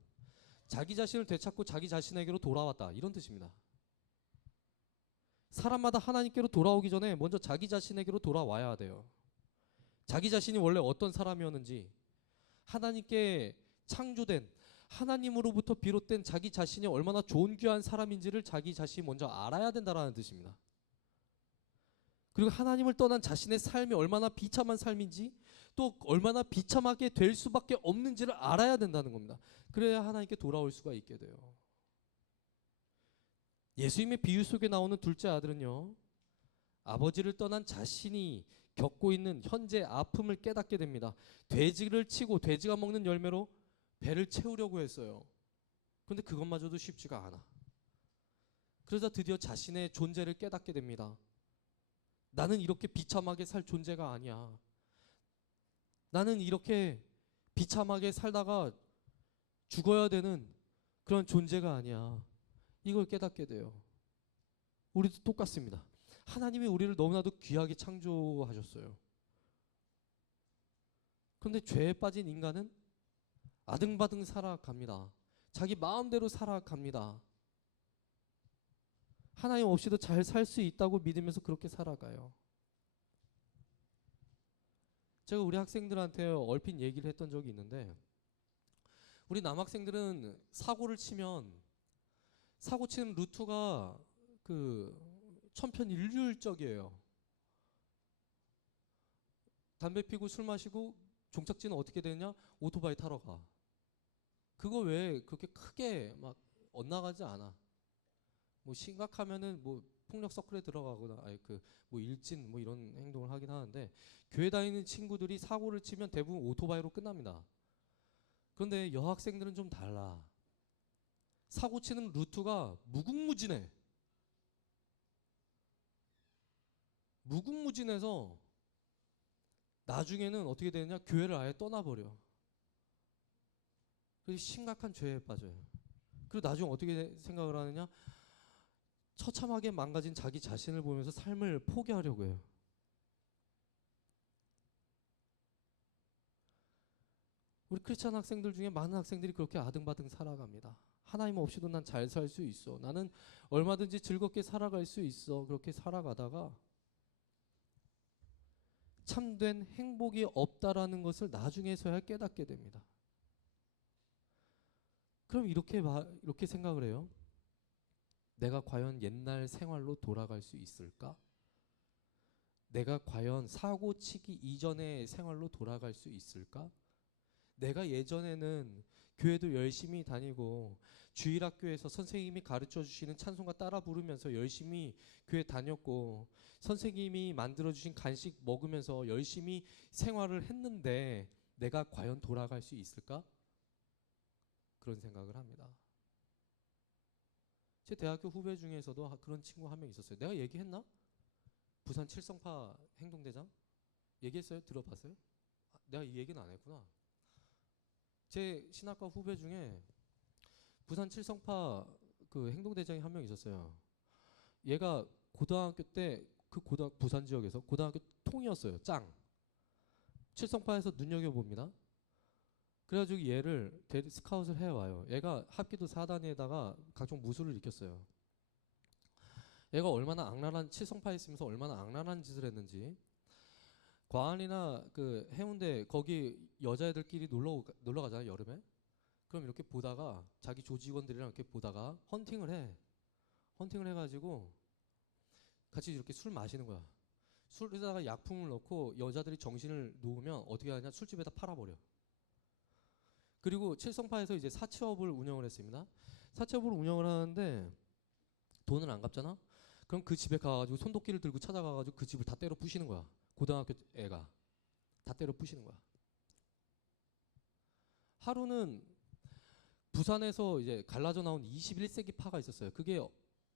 자기 자신을 되찾고 자기 자신에게로 돌아왔다 이런 뜻입니다. 사람마다 하나님께로 돌아오기 전에 먼저 자기 자신에게로 돌아와야 돼요. 자기 자신이 원래 어떤 사람이었는지, 하나님께 창조된, 하나님으로부터 비롯된 자기 자신이 얼마나 존귀한 사람인지를 자기 자신이 먼저 알아야 된다라는 뜻입니다. 그리고 하나님을 떠난 자신의 삶이 얼마나 비참한 삶인지, 또 얼마나 비참하게 될 수밖에 없는지를 알아야 된다는 겁니다. 그래야 하나님께 돌아올 수가 있게 돼요. 예수님의 비유 속에 나오는 둘째 아들은요, 아버지를 떠난 자신이 겪고 있는 현재 아픔을 깨닫게 됩니다. 돼지를 치고 돼지가 먹는 열매로 배를 채우려고 했어요. 그런데 그것마저도 쉽지가 않아. 그러자 드디어 자신의 존재를 깨닫게 됩니다. 나는 이렇게 비참하게 살 존재가 아니야. 나는 이렇게 비참하게 살다가 죽어야 되는 그런 존재가 아니야. 이걸 깨닫게 돼요. 우리도 똑같습니다. 하나님이 우리를 너무나도 귀하게 창조하셨어요. 그런데 죄에 빠진 인간은 아등바등 살아갑니다. 자기 마음대로 살아갑니다. 하나님 없이도 잘 살 수 있다고 믿으면서 그렇게 살아가요. 제가 우리 학생들한테 얼핏 얘기를 했던 적이 있는데, 우리 남학생들은 사고를 치면 사고 치는 루트가 천편일률적이에요. 담배 피고 술 마시고 종착지는 어떻게 되느냐? 오토바이 타러 가. 그거 왜 그렇게 크게 막 엇나가지 않아. 뭐 심각하면은 뭐 폭력 서클에 들어가거나 뭐 일진 뭐 이런 행동을 하긴 하는데, 교회 다니는 친구들이 사고를 치면 대부분 오토바이로 끝납니다. 그런데 여학생들은 좀 달라. 사고 치는 루트가 무궁무진해. 무궁무진해서 나중에는 어떻게 되느냐? 교회를 아예 떠나버려. 그래서 심각한 죄에 빠져요. 그리고 나중에 어떻게 생각을 하느냐? 처참하게 망가진 자기 자신을 보면서 삶을 포기하려고 해요. 우리 크리스찬 학생들 중에 많은 학생들이 그렇게 아등바등 살아갑니다. 하나님 없이도 난 잘 살 수 있어. 나는 얼마든지 즐겁게 살아갈 수 있어. 그렇게 살아가다가 참된 행복이 없다라는 것을 나중에서야 깨닫게 됩니다. 그럼 이렇게 생각을 해요. 내가 과연 옛날 생활로 돌아갈 수 있을까? 내가 과연 사고 치기 이전의 생활로 돌아갈 수 있을까? 내가 예전에는 교회도 열심히 다니고 주일학교에서 선생님이 가르쳐 주시는 찬송가 따라 부르면서 열심히 교회 다녔고, 선생님이 만들어 주신 간식 먹으면서 열심히 생활을 했는데 내가 과연 돌아갈 수 있을까? 그런 생각을 합니다. 제 대학교 후배 중에서도 그런 친구 한 명 있었어요. 내가 얘기했나? 부산 칠성파 행동대장? 얘기했어요? 들어봤어요? 내가 이 얘기는 안 했구나. 제 신학과 후배 중에 부산 칠성파 행동대장이 한 명 있었어요. 얘가 고등학교 때 부산 지역에서 고등학교 통이었어요. 짱. 칠성파에서 눈여겨봅니다. 그래가지고 얘를 스카웃을 해와요. 얘가 합기도 4단에다가 각종 무술을 익혔어요. 얘가 얼마나 악랄한, 칠성파에 있으면서 얼마나 악랄한 짓을 했는지, 광안리나 해운대 거기 여자애들끼리 놀러 가잖아요, 여름에. 그럼 이렇게 보다가 자기 조직원들이랑 이렇게 보다가 헌팅을 해가지고 같이 이렇게 술 마시는 거야. 술에다가 약품을 넣고 여자들이 정신을 놓으면 어떻게 하냐? 술집에다 팔아버려. 그리고 칠성파에서 이제 사채업을 운영을 했습니다. 사채업을 운영을 하는데 돈을 안 갚잖아? 그럼 그 집에 가가지고 손도끼를 들고 찾아가가지고 그 집을 다 때려 부시는 거야. 고등학교 애가 다 때려 부시는 거야. 하루는 부산에서 이제 갈라져 나온 21세기 파가 있었어요. 그게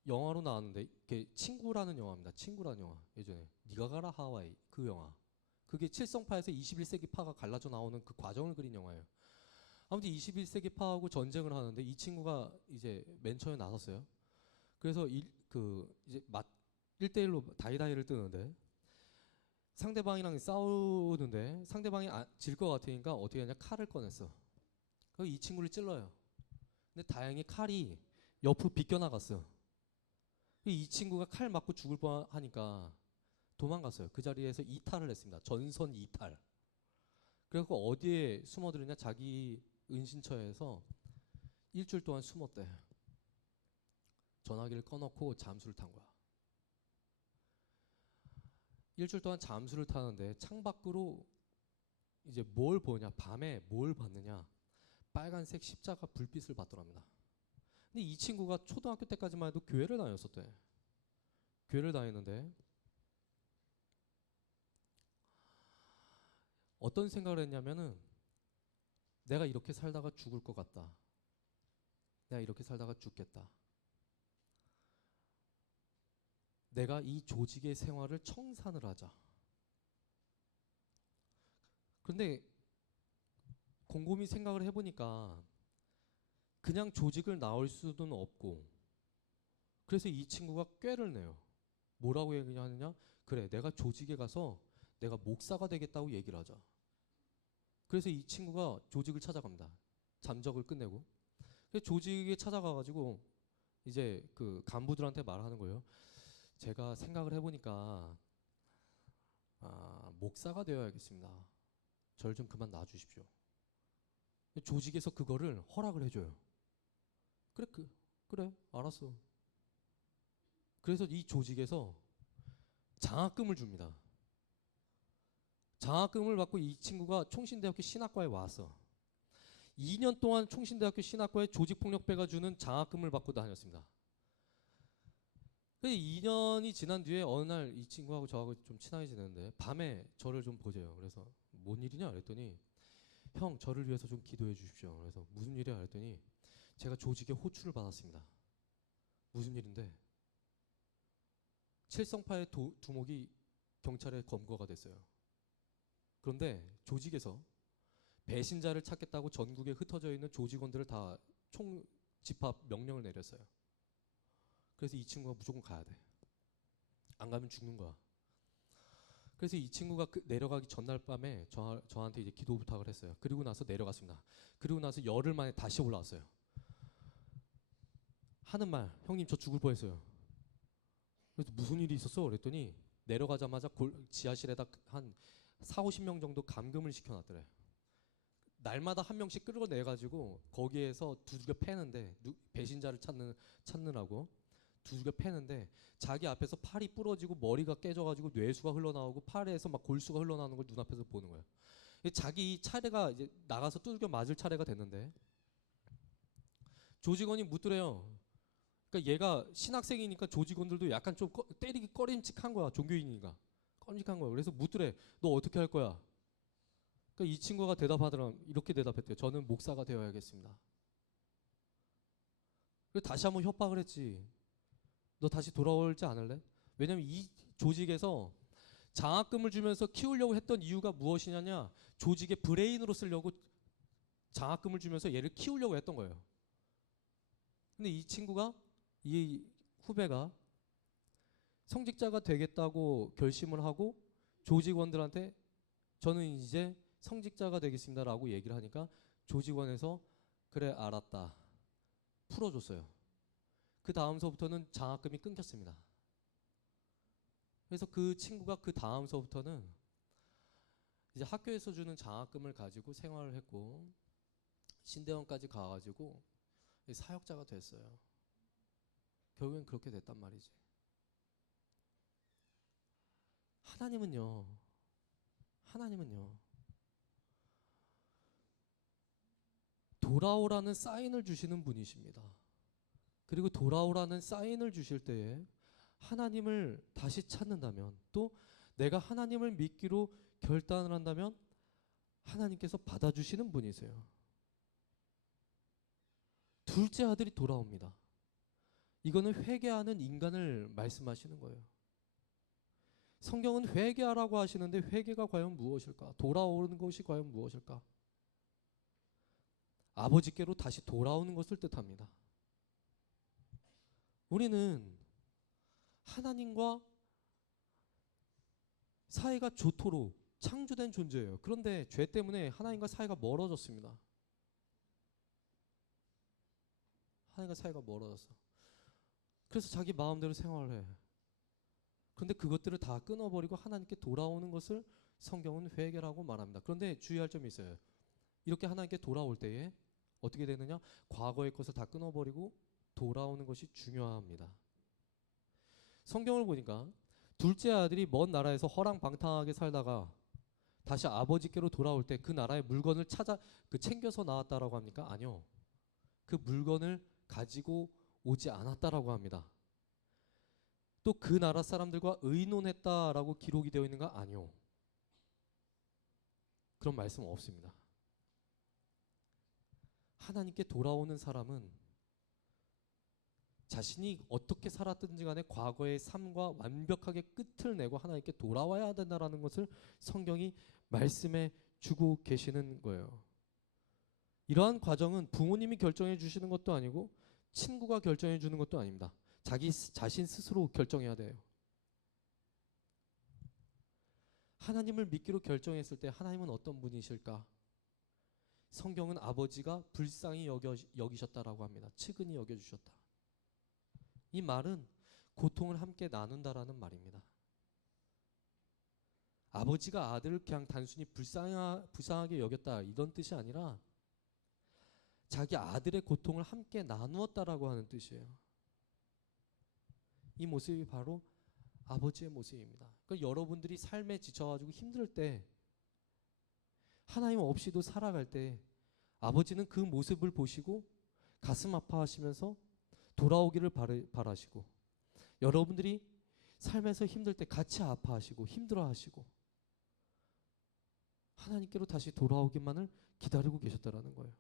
영화로 나왔는데, 그게 친구라는 영화입니다. 친구라는 영화. 예전에 니가 가라 하와이, 그 영화. 그게 칠성파에서 21세기 파가 갈라져 나오는 그 과정을 그린 영화예요. 아무튼 21세기 파하고 전쟁을 하는데 이 친구가 이제 맨 처음에 나섰어요. 그래서 이제 1대1로 다이다이를 뜨는데 상대방이랑 싸우는데 상대방이 질 것 같으니까 어떻게 하냐, 칼을 꺼냈어. 그래서 이 친구를 찔러요. 근데 다행히 칼이 옆으로 비껴나갔어. 이 친구가 칼 맞고 죽을 뻔하니까 도망갔어요. 그 자리에서 이탈을 했습니다. 전선 이탈. 그래갖고 어디에 숨어들었냐, 자기 은신처에서 일주일 동안 숨었대. 전화기를 꺼놓고 잠수를 탄 거야. 일주일 동안 잠수를 타는데 창밖으로 이제 뭘 보냐, 밤에 뭘 봤느냐, 빨간색 십자가 불빛을 봤더랍니다. 근데 이 친구가 초등학교 때까지만 해도 교회를 다녔었대. 교회를 다녔는데 어떤 생각을 했냐면은, 내가 이렇게 살다가 죽을 것 같다. 내가 이렇게 살다가 죽겠다. 내가 이 조직의 생활을 청산을 하자. 그런데 곰곰이 생각을 해보니까 그냥 조직을 나올 수는 없고, 그래서 이 친구가 꾀를 내요. 뭐라고 얘기하느냐? 그래, 내가 조직에 가서 내가 목사가 되겠다고 얘기를 하자. 그래서 이 친구가 조직을 찾아갑니다. 잠적을 끝내고. 그래서 조직에 찾아가가지고 이제 그 간부들한테 말하는 거예요. 제가 생각을 해보니까 목사가 되어야겠습니다. 저를 좀 그만 놔주십시오. 조직에서 그거를 허락을 해줘요. 그래, 알았어. 그래서 이 조직에서 장학금을 줍니다. 장학금을 받고 이 친구가 총신대학교 신학과에 왔어. 2년 동안 총신대학교 신학과에 조직폭력배가 주는 장학금을 받고 다녔습니다. 2년이 지난 뒤에 어느 날 이 친구하고 저하고 좀 친하게 지내는데 밤에 저를 좀 보재요. 그래서 뭔 일이냐 그랬더니, 형, 저를 위해서 좀 기도해 주십시오. 그래서 무슨 일이야 그랬더니, 제가 조직에 호출을 받았습니다. 무슨 일인데, 칠성파의 두목이 경찰에 검거가 됐어요. 그런데 조직에서 배신자를 찾겠다고 전국에 흩어져 있는 조직원들을 다 총집합 명령을 내렸어요. 그래서 이 친구가 무조건 가야 돼. 안 가면 죽는 거야. 그래서 이 친구가 내려가기 전날 밤에 저한테 이제 기도 부탁을 했어요. 그리고 나서 내려갔습니다. 그리고 나서 열흘 만에 다시 올라왔어요. 하는 말, 형님 저 죽을 뻔했어요. 그래서 무슨 일이 있었어? 그랬더니 내려가자마자 지하실에다 한 40-50명 정도 감금을 시켜놨더래. 날마다 한 명씩 끌어내가지고 거기에서 두들겨 패는데, 배신자를 찾느라고 두들겨 패는데, 자기 앞에서 팔이 부러지고 머리가 깨져가지고 뇌수가 흘러나오고 팔에서 막 골수가 흘러나오는 걸 눈앞에서 보는 거예요. 자기 차례가 이제 나가서 두들겨 맞을 차례가 됐는데 조직원이 묻더래요. 그러니까 얘가 신학생이니까 조직원들도 약간 좀 때리기 꺼림칙한 거야. 종교인이니까 꺼림칙한 거야. 그래서 묻더래. 너 어떻게 할 거야? 그러니까 이 친구가 대답하더라. 이렇게 대답했대요. 저는 목사가 되어야겠습니다. 그래서 다시 한번 협박을 했지. 너 다시 돌아올지 않을래? 왜냐면 이 조직에서 장학금을 주면서 키우려고 했던 이유가 무엇이냐냐, 조직의 브레인으로 쓰려고 장학금을 주면서 얘를 키우려고 했던 거예요. 근데 이 친구가, 이 후배가 성직자가 되겠다고 결심을 하고 조직원들한테 저는 이제 성직자가 되겠습니다 라고 얘기를 하니까 조직원에서 그래 알았다 풀어줬어요. 그 다음서부터는 장학금이 끊겼습니다. 그래서 그 친구가 그 다음서부터는 이제 학교에서 주는 장학금을 가지고 생활을 했고 신대원까지 가가지고 사역자가 됐어요. 결국엔 그렇게 됐단 말이지. 하나님은요 돌아오라는 사인을 주시는 분이십니다. 그리고 돌아오라는 사인을 주실 때에 하나님을 다시 찾는다면, 또 내가 하나님을 믿기로 결단을 한다면 하나님께서 받아주시는 분이세요. 둘째 아들이 돌아옵니다. 이거는 회개하는 인간을 말씀하시는 거예요. 성경은 회개하라고 하시는데 회개가 과연 무엇일까? 돌아오는 것이 과연 무엇일까? 아버지께로 다시 돌아오는 것을 뜻합니다. 우리는 하나님과 사이가 좋도록 창조된 존재예요. 그런데 죄 때문에 하나님과 사이가 멀어졌습니다. 하나님과 사이가 멀어졌어. 그래서 자기 마음대로 생활을 해. 그런데 그것들을 다 끊어버리고 하나님께 돌아오는 것을 성경은 회개라고 말합니다. 그런데 주의할 점이 있어요. 이렇게 하나님께 돌아올 때에 어떻게 되느냐? 과거의 것을 다 끊어버리고 돌아오는 것이 중요합니다. 성경을 보니까 둘째 아들이 먼 나라에서 허랑방탕하게 살다가 다시 아버지께로 돌아올 때 그 나라의 물건을 챙겨서 나왔다라고 합니까? 아니요. 그 물건을 가지고 오지 않았다라고 합니다. 또 그 나라 사람들과 의논했다라고 기록이 되어 있는가? 아니요. 그런 말씀은 없습니다. 하나님께 돌아오는 사람은 자신이 어떻게 살았든지 간에 과거의 삶과 완벽하게 끝을 내고 하나님께 돌아와야 된다라는 것을 성경이 말씀해 주고 계시는 거예요. 이러한 과정은 부모님이 결정해 주시는 것도 아니고 친구가 결정해 주는 것도 아닙니다. 자기 자신 스스로 결정해야 돼요. 하나님을 믿기로 결정했을 때 하나님은 어떤 분이실까? 성경은 아버지가 불쌍히 여기셨다라고 합니다. 측은히 여겨주셨다. 이 말은 고통을 함께 나눈다라는 말입니다. 아버지가 아들을 그냥 단순히 불쌍하게 여겼다 이런 뜻이 아니라 자기 아들의 고통을 함께 나누었다라고 하는 뜻이에요. 이 모습이 바로 아버지의 모습입니다. 그러니까 여러분들이 삶에 지쳐가지고 힘들 때 하나님 없이도 살아갈 때 아버지는 그 모습을 보시고 가슴 아파하시면서 돌아오기를 바라시고 여러분들이 삶에서 힘들 때 같이 아파하시고 힘들어하시고 하나님께로 다시 돌아오기만을 기다리고 계셨다라는 거예요.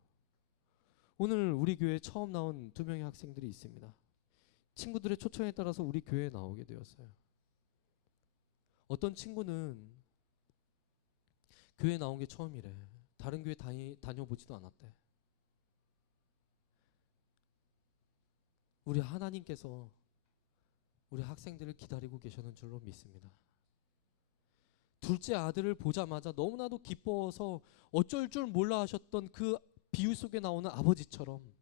오늘 우리 교회에 처음 나온 2명의 학생들이 있습니다. 친구들의 초청에 따라서 우리 교회에 나오게 되었어요. 어떤 친구는 교회 나온 게 처음이래. 다른 교회 다녀보지도 않았대. 우리 하나님께서 우리 학생들을 기다리고 계시는 줄로 믿습니다. 둘째 아들을 보자마자 너무나도 기뻐서 어쩔 줄 몰라 하셨던 그 비유 속에 나오는 아버지처럼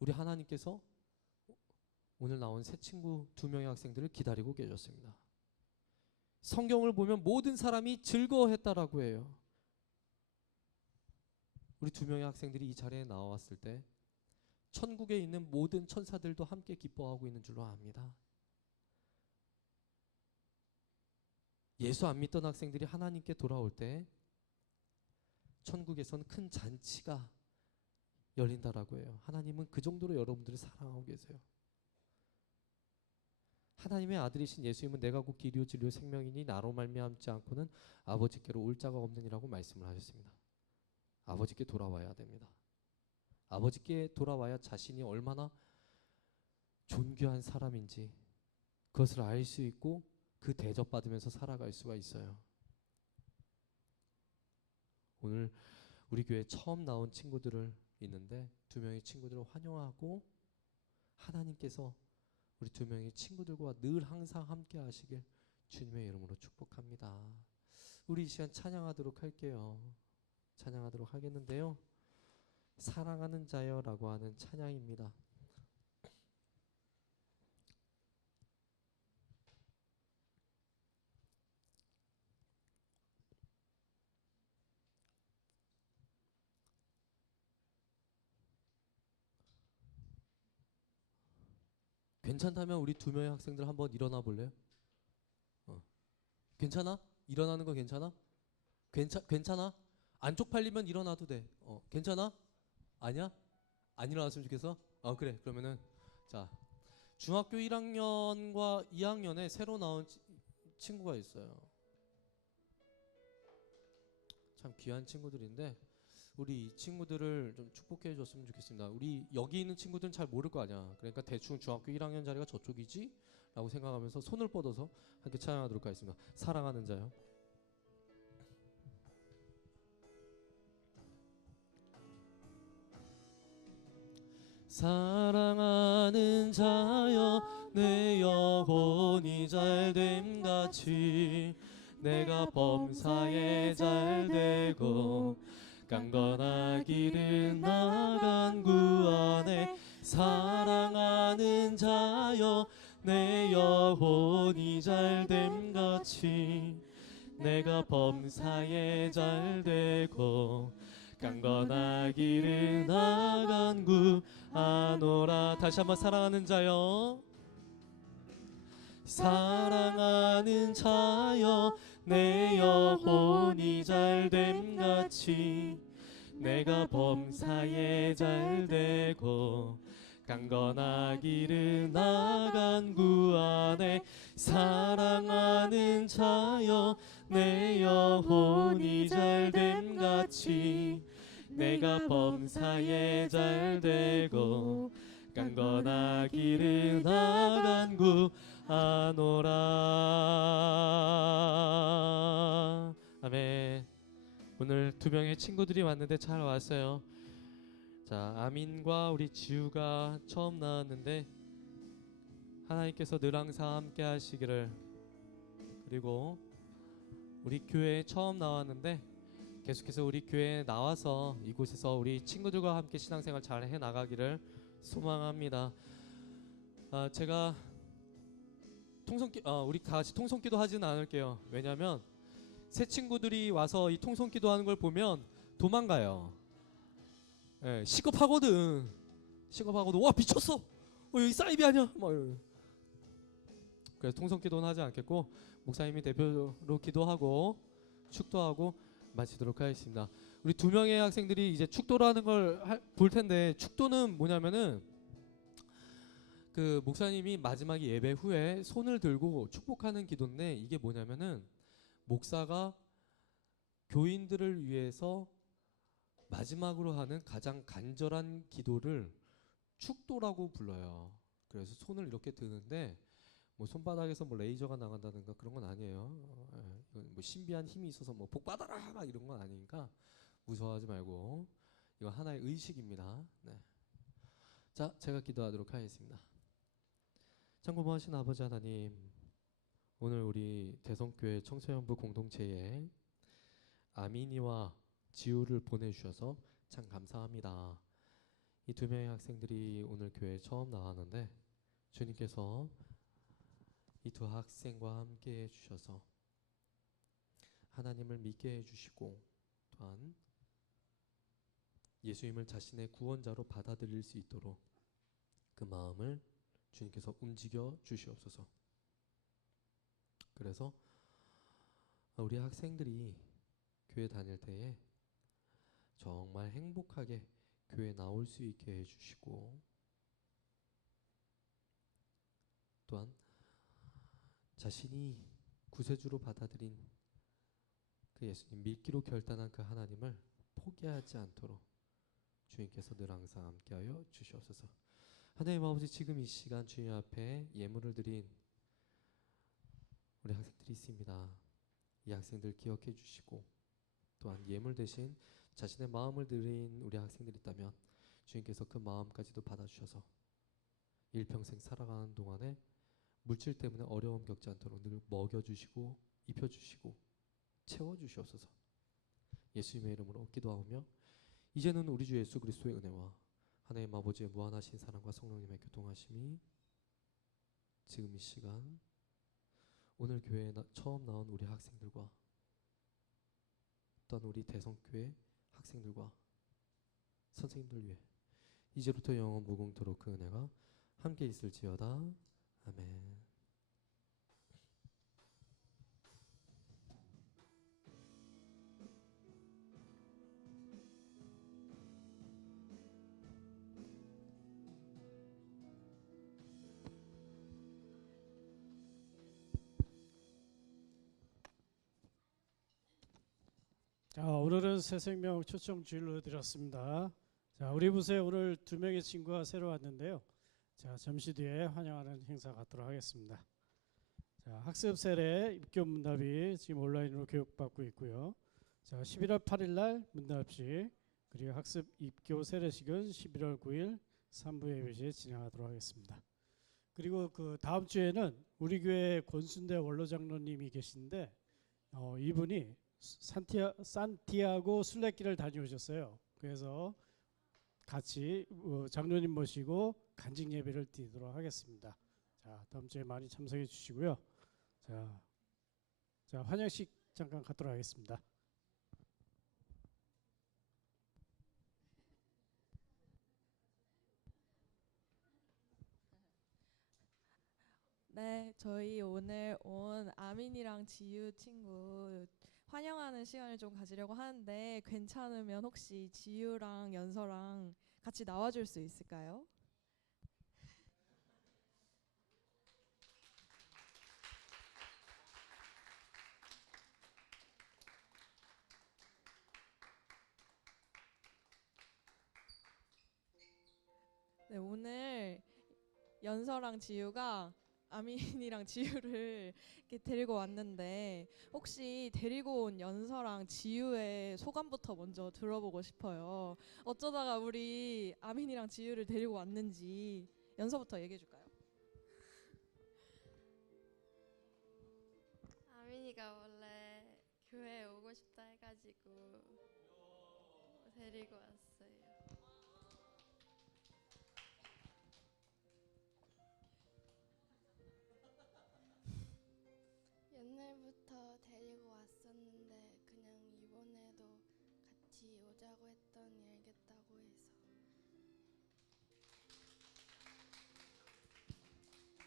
우리 하나님께서 오늘 나온 새 친구 2명의 학생들을 기다리고 계셨습니다. 성경을 보면 모든 사람이 즐거워했다라고 해요. 우리 2명의 학생들이 이 자리에 나왔을 때 천국에 있는 모든 천사들도 함께 기뻐하고 있는 줄로 압니다. 예수 안 믿던 학생들이 하나님께 돌아올 때 천국에선 큰 잔치가 열린다라고 해요. 하나님은 그 정도로 여러분들을 사랑하고 계세요. 하나님의 아들이신 예수님은 내가 곧 길이요 진리요 생명이니 나로 말미암지 않고는 아버지께로 올 자가 없느니라고 말씀을 하셨습니다. 아버지께 돌아와야 됩니다. 아버지께 돌아와야 자신이 얼마나 존귀한 사람인지 그것을 알 수 있고 그 대접받으면서 살아갈 수가 있어요. 오늘 우리 교회에 처음 나온 친구들을 있는데 2명의 친구들을 환영하고 하나님께서 우리 2명의 친구들과 늘 항상 함께 하시길 주님의 이름으로 축복합니다. 우리 이 시간 찬양하도록 할게요. 찬양하도록 하겠는데요. 사랑하는 자여라고 하는 찬양입니다. 괜찮다면 우리 2명의 학생들 한번 일어나 볼래요? 괜찮아? 일어나는 거 괜찮아? 괜찮아? 안 쪽팔리면 일어나도 돼. 괜찮아? 아니야? 안 일어났으면 좋겠어? 그래. 그러면은 자, 중학교 1학년과 2학년에 새로 나온 친구가 있어요. 참 귀한 친구들인데 우리 이 친구들을 좀 축복해 줬으면 좋겠습니다. 우리 여기 있는 친구들은 잘 모를 거 아니야. 그러니까 대충 중학교 1학년 자리가 저쪽이지? 라고 생각하면서 손을 뻗어서 함께 찬양하도록 하겠습니다. 사랑하는 자요. 사랑하는 자여 내 영혼이 잘됨 같이 내가 범사에 잘되고 강건하기를 나간 구 안에 사랑하는 자여 내 영혼이 잘됨 같이 내가 범사에 잘되고 강건하기를 나간 구 아노라. 다시 한번 사랑하는 자여 사랑하는 자여 내 영혼이 잘됨 같이 내가 범사에 잘되고 강건하기를 나간 구 안에 사랑하는 자여 내 영혼이 잘됨 같이 내가 범사에 잘되고 강건하기를 나간 구 아노라. 아멘. 오늘 두 명의 친구들이 왔는데 잘 왔어요. 자, 아민과 우리 지우가 처음 나왔는데 하나님께서 늘 항상 함께 하시기를, 그리고 우리 교회에 처음 나왔는데 계속해서 우리 교회에 나와서 이곳에서 우리 친구들과 함께 신앙생활 잘 해나가기를 소망합니다. 제가 우리 다 같이 통성기도 하지는 않을게요. 왜냐하면 새 친구들이 와서 이 통성기도 하는 걸 보면 도망가요. 예, 시겁하거든. 와 미쳤어. 여기 사이비 아니야? 막 이러고. 그래서 통성기도는 하지 않겠고 목사님이 대표로 기도하고 축도하고 마치도록 하겠습니다. 우리 두 명의 학생들이 이제 축도라는 걸 볼 텐데, 축도는 뭐냐면은 그 목사님이 마지막 예배 후에 손을 들고 축복하는 기도인데, 이게 뭐냐면은 목사가 교인들을 위해서 마지막으로 하는 가장 간절한 기도를 축도라고 불러요. 그래서 손을 이렇게 드는데 뭐 손바닥에서 뭐 레이저가 나간다든가 그런 건 아니에요. 이건 뭐 신비한 힘이 있어서 뭐 복 받아라 막 이런 건 아니니까 무서워하지 말고, 이건 하나의 의식입니다. 네. 자, 제가 기도하도록 하겠습니다. 참고하신 아버지 하나님, 오늘 우리 대성교회 청소년부 공동체에 아민이와 지우를 보내주셔서 참 감사합니다. 이 두 명의 학생들이 오늘 교회에 처음 나왔는데 주님께서 이 두 학생과 함께 해주셔서 하나님을 믿게 해주시고, 또한 예수님을 자신의 구원자로 받아들일 수 있도록 그 마음을 주님께서 움직여 주시옵소서. 그래서 우리 학생들이 교회 다닐 때에 정말 행복하게 교회 나올 수 있게 해주시고, 또한 자신이 구세주로 받아들인 그 예수님, 믿기로 결단한 그 하나님을 포기하지 않도록 주님께서 늘 항상 함께하여 주시옵소서. 하나님 아버지, 지금 이 시간 주님 앞에 예물을 드린 우리 학생들이 있습니다. 이 학생들 기억해 주시고, 또한 예물 대신 자신의 마음을 드린 우리 학생들이 있다면 주님께서 그 마음까지도 받아주셔서 일평생 살아가는 동안에 물질 때문에 어려움 겪지 않도록 늘 먹여주시고 입혀주시고 채워주시옵소서. 예수님의 이름으로 기도하오며, 이제는 우리 주 예수 그리스도의 은혜와 하나님 아버지의 무한하신 사랑과 성령님의 교통하심이 지금 이 시간 오늘 교회에 처음 나온 우리 학생들과 또한 우리 대성교회 학생들과 선생님들 위해 이제부터 영원 무궁토록 그 은혜가 함께 있을지어다. 아멘. 자, 오늘은 새생명 초청 주일로 드렸습니다. 자, 우리 부서에 오늘 두 명의 친구가 새로 왔는데요. 자, 잠시 뒤에 환영하는 행사 갖도록 하겠습니다. 자, 학습 세례 입교 문답이 지금 온라인으로 교육받고 있고요. 자, 11월 8일 날 문답식, 그리고 학습 입교 세례식은 11월 9일 3부 예배 진행하도록 하겠습니다. 그리고 그 다음 주에는 우리 교회 권순대 원로장로님이 계신데 이분이 산티아고 순례길을 다녀오셨어요. 그래서 같이 장로님 모시고 간증 예배를 드리도록 하겠습니다. 자, 다음 주에 많이 참석해 주시고요. 자, 환영식 잠깐 갖도록 하겠습니다. 네, 저희 오늘 온 아민이랑 지유 친구 환영하는 시간을 좀 가지려고 하는데 괜찮으면 혹시 지유랑 연서랑 같이 나와줄 수 있을까요? 네, 오늘 연서랑 지유가 아민이랑 지유를 이렇게 데리고 왔는데 혹시 데리고 온 연서랑 지유의 소감부터 먼저 들어보고 싶어요. 어쩌다가 우리 아민이랑 지유를 데리고 왔는지 연서부터 얘기해 줄까요? 아민이가 원래 교회에 오고 싶다 해가지고 데리고 왔어요. 옛날부터 데리고 왔었는데 그냥 이번에도 같이 오자고 했더니 알겠다고 해서.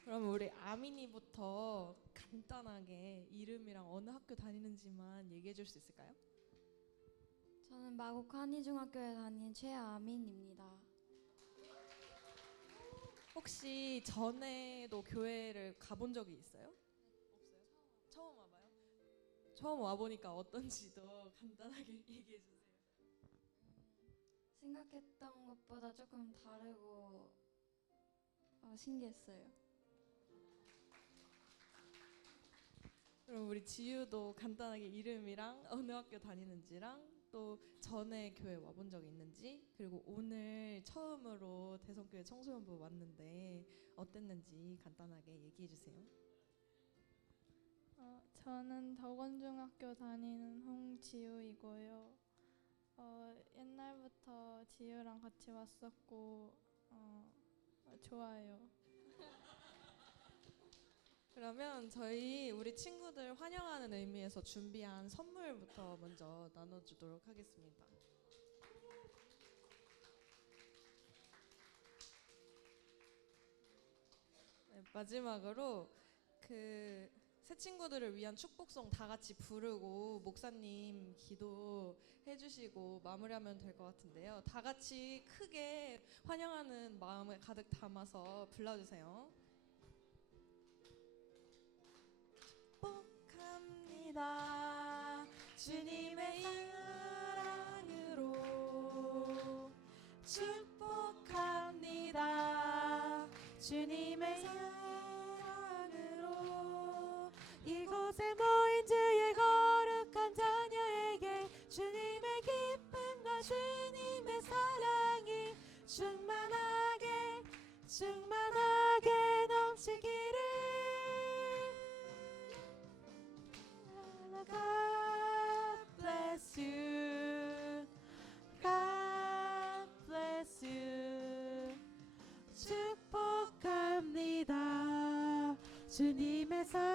그럼 우리 아민이부터 간단하게 이름이랑 어느 학교 다니는지만 얘기해 줄 수 있을까요? 저는 마곡 한희중학교에 다니는 최아민입니다. 혹시 전에도 교회를 가본 적이 있어요? 없어요? 처음 와봐요? 처음 와보니까 어떤지도 간단하게 얘기해 주세요. 생각했던 것보다 조금 다르고 신기했어요. 그럼 우리 지유도 간단하게 이름이랑 어느 학교 다니는지랑 또 전에 교회 와본 적 있는지 그리고 오늘 처음으로 대성교회 청소년부 왔는데 어땠는지 간단하게 얘기해 주세요. 저는 덕원중학교 다니는 홍지우이고요. 옛날부터 지우랑 같이 왔었고 좋아요. 그러면 저희 우리 친구들 환영하는 의미에서 준비한 선물부터 먼저 나눠주도록 하겠습니다. 네, 마지막으로 그 새 친구들을 위한 축복송 다 같이 부르고 목사님 기도 해주시고 마무리하면 될 것 같은데요. 다 같이 크게 환영하는 마음을 가득 담아서 불러주세요. 축복합니다. 주님의 사랑으로 축복합니다. 주님의 사랑으로 이곳에 모인 주의 거룩한 자녀에게 주님의 기쁨과 주님의 사랑이 충만하게 충만하게 넘치기를. God bless you. God bless you. 축복합니다. 주님의 사랑으로.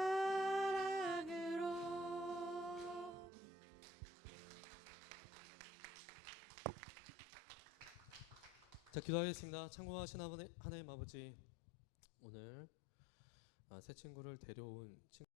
자, 기도하겠습니다. 창고하신 하나님 아버지, 오늘 새 친구를 데려온 친구